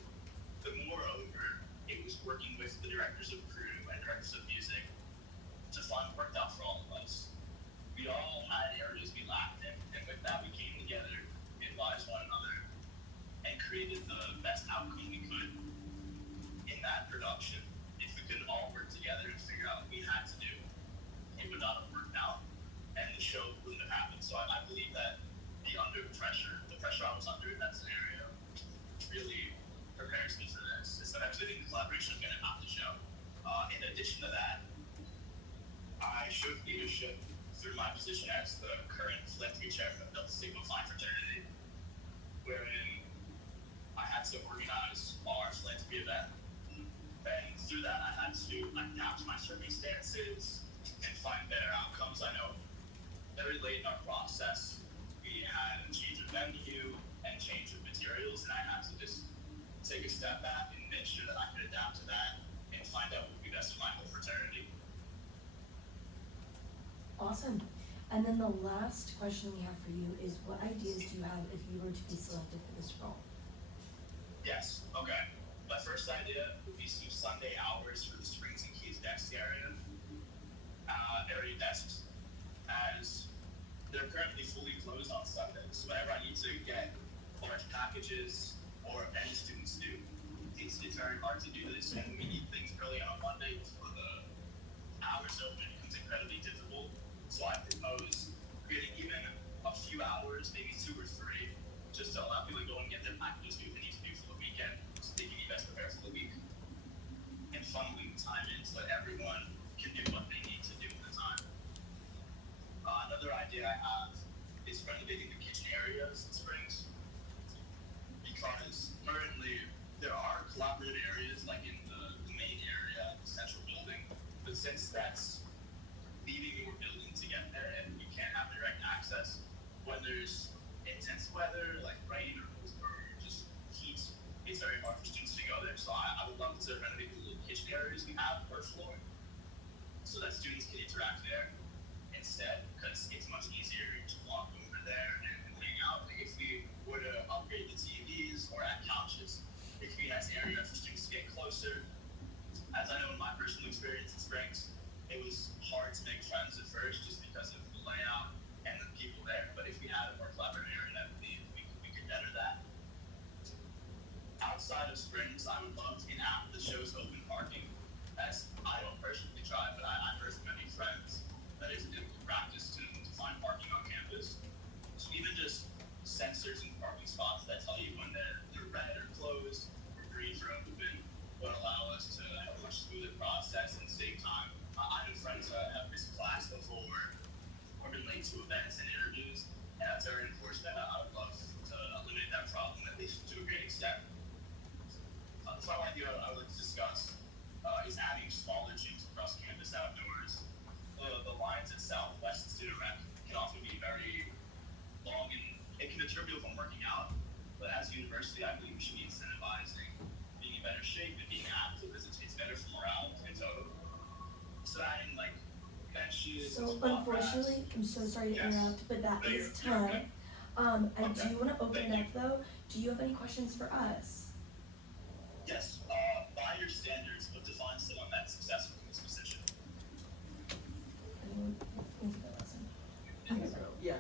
But moreover, it was working with the directors of crew and directors of music to find what worked out for all of us. We all had areas we lacked in, and with that we came together, advised one another, and created the best outcome we could. In that production, if we couldn't all work together and figure out what we had to do, it would not have worked out, and the show wouldn't have happened. So I believe that the pressure I was under in that scenario, really prepares me for this. It's that I think the collaboration I'm going to have to show. In addition to that, I showed leadership through my position as the current philanthropy chairman of Delta Sigma Phi fraternity, wherein I had to organize our philanthropy event. And through that, I had to adapt to my circumstances and find better outcomes. I know very late in our process, we had a change of venue and change of materials, and I had to just take a step back and make sure that I could adapt to that and find out what would be best for my whole fraternity. Awesome. And then the last question we have for you is, what ideas do you have if you were to be selected for this role? Yes, okay. My first idea would be some Sunday hours for the Springs and Keys desk area desks, as they're currently fully closed on Sundays. So whenever I need to get large packages or any students do, it's very hard to do this, and we need things early on Monday before the hours open. It becomes incredibly difficult. So I propose creating even a few hours, maybe 2 or 3, just to allow people to go and get their packages, do what they need to do for the weekend, so they can be best prepared for the week. And funneling time in so that everyone can do what they need to do at the time. Another idea I have is renovating the kitchen areas in Springs, because currently there are collaborative areas like in the main area, the central building, but since that's leaving your building to get there and you can't have direct access, when there's intense weather like rain or just heat, it's very hard for students to go there. So I would love to renovate the little kitchen areas we have per floor so that students can interact there instead, because it's much easier to walk over there and hang out. Like if we were to upgrade the TVs or add couches, it could be a nice area for students to get closer. As I know in my personal experience in Springs, it was hard to make friends at first just because of the layout and the people there. But if we had a more collaborative area, I believe we could better that. Outside of Springs, I would love to enact the show's open parking, as I don't personally try, but I've heard from many friends that it's a difficult practice to find parking on campus. So even just sensors in parking spots that tell you when they're red or closed or green or open would allow us to have a much smoother process and save time. I know friends have missed class before or been late to events and interviews, and that's very unfortunate. I would love to eliminate that problem, at least to a great extent. The final idea I would like to discuss is adding smaller gyms across campus outdoors. The lines at Southwest and Student Rec can often be very long, and it can deter people from working out. But as a university, I believe we should be incentivizing being in better shape and being active, because it's better for morale in total. So adding like benches. So unfortunately, I'm so sorry to interrupt, but that is time. I do want to open it up though. Do you have any questions for us? Yes. By your standards, what defines someone that's successful in this position? Yeah.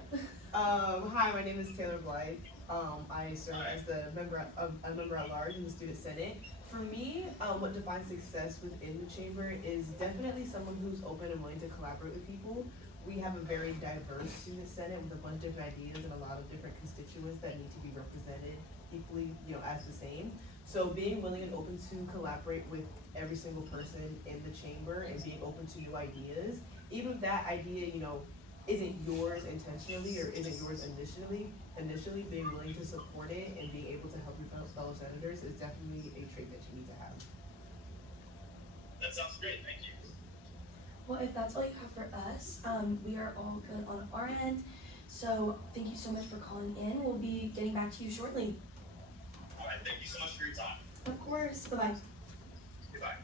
Hi, my name is Taylor Blythe. I serve as a member at large in the Student Senate. For me, what defines success within the chamber is definitely someone who's open and willing to collaborate with people. We have a very diverse Student Senate with a bunch of different ideas and a lot of different constituents that need to be represented equally, you know, as the same. So being willing and open to collaborate with every single person in the chamber and being open to new ideas, even if that idea, you know, isn't yours intentionally or isn't yours initially being willing to support it and being able to help your fellow senators is definitely a trait that you need to have. That sounds great, thank you. Well, if that's all you have for us, we are all good on our end. So thank you so much for calling in. We'll be getting back to you shortly. All right, thank you so much for your time. Of course. Bye-bye. Goodbye.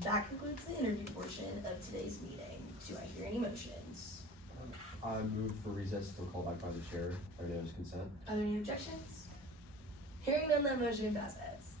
That concludes the interview portion of today's meeting. Do I hear any motions? I move for recess until called back by the chair. Unanimous consent. Are there any objections? Hearing none, that motion passes.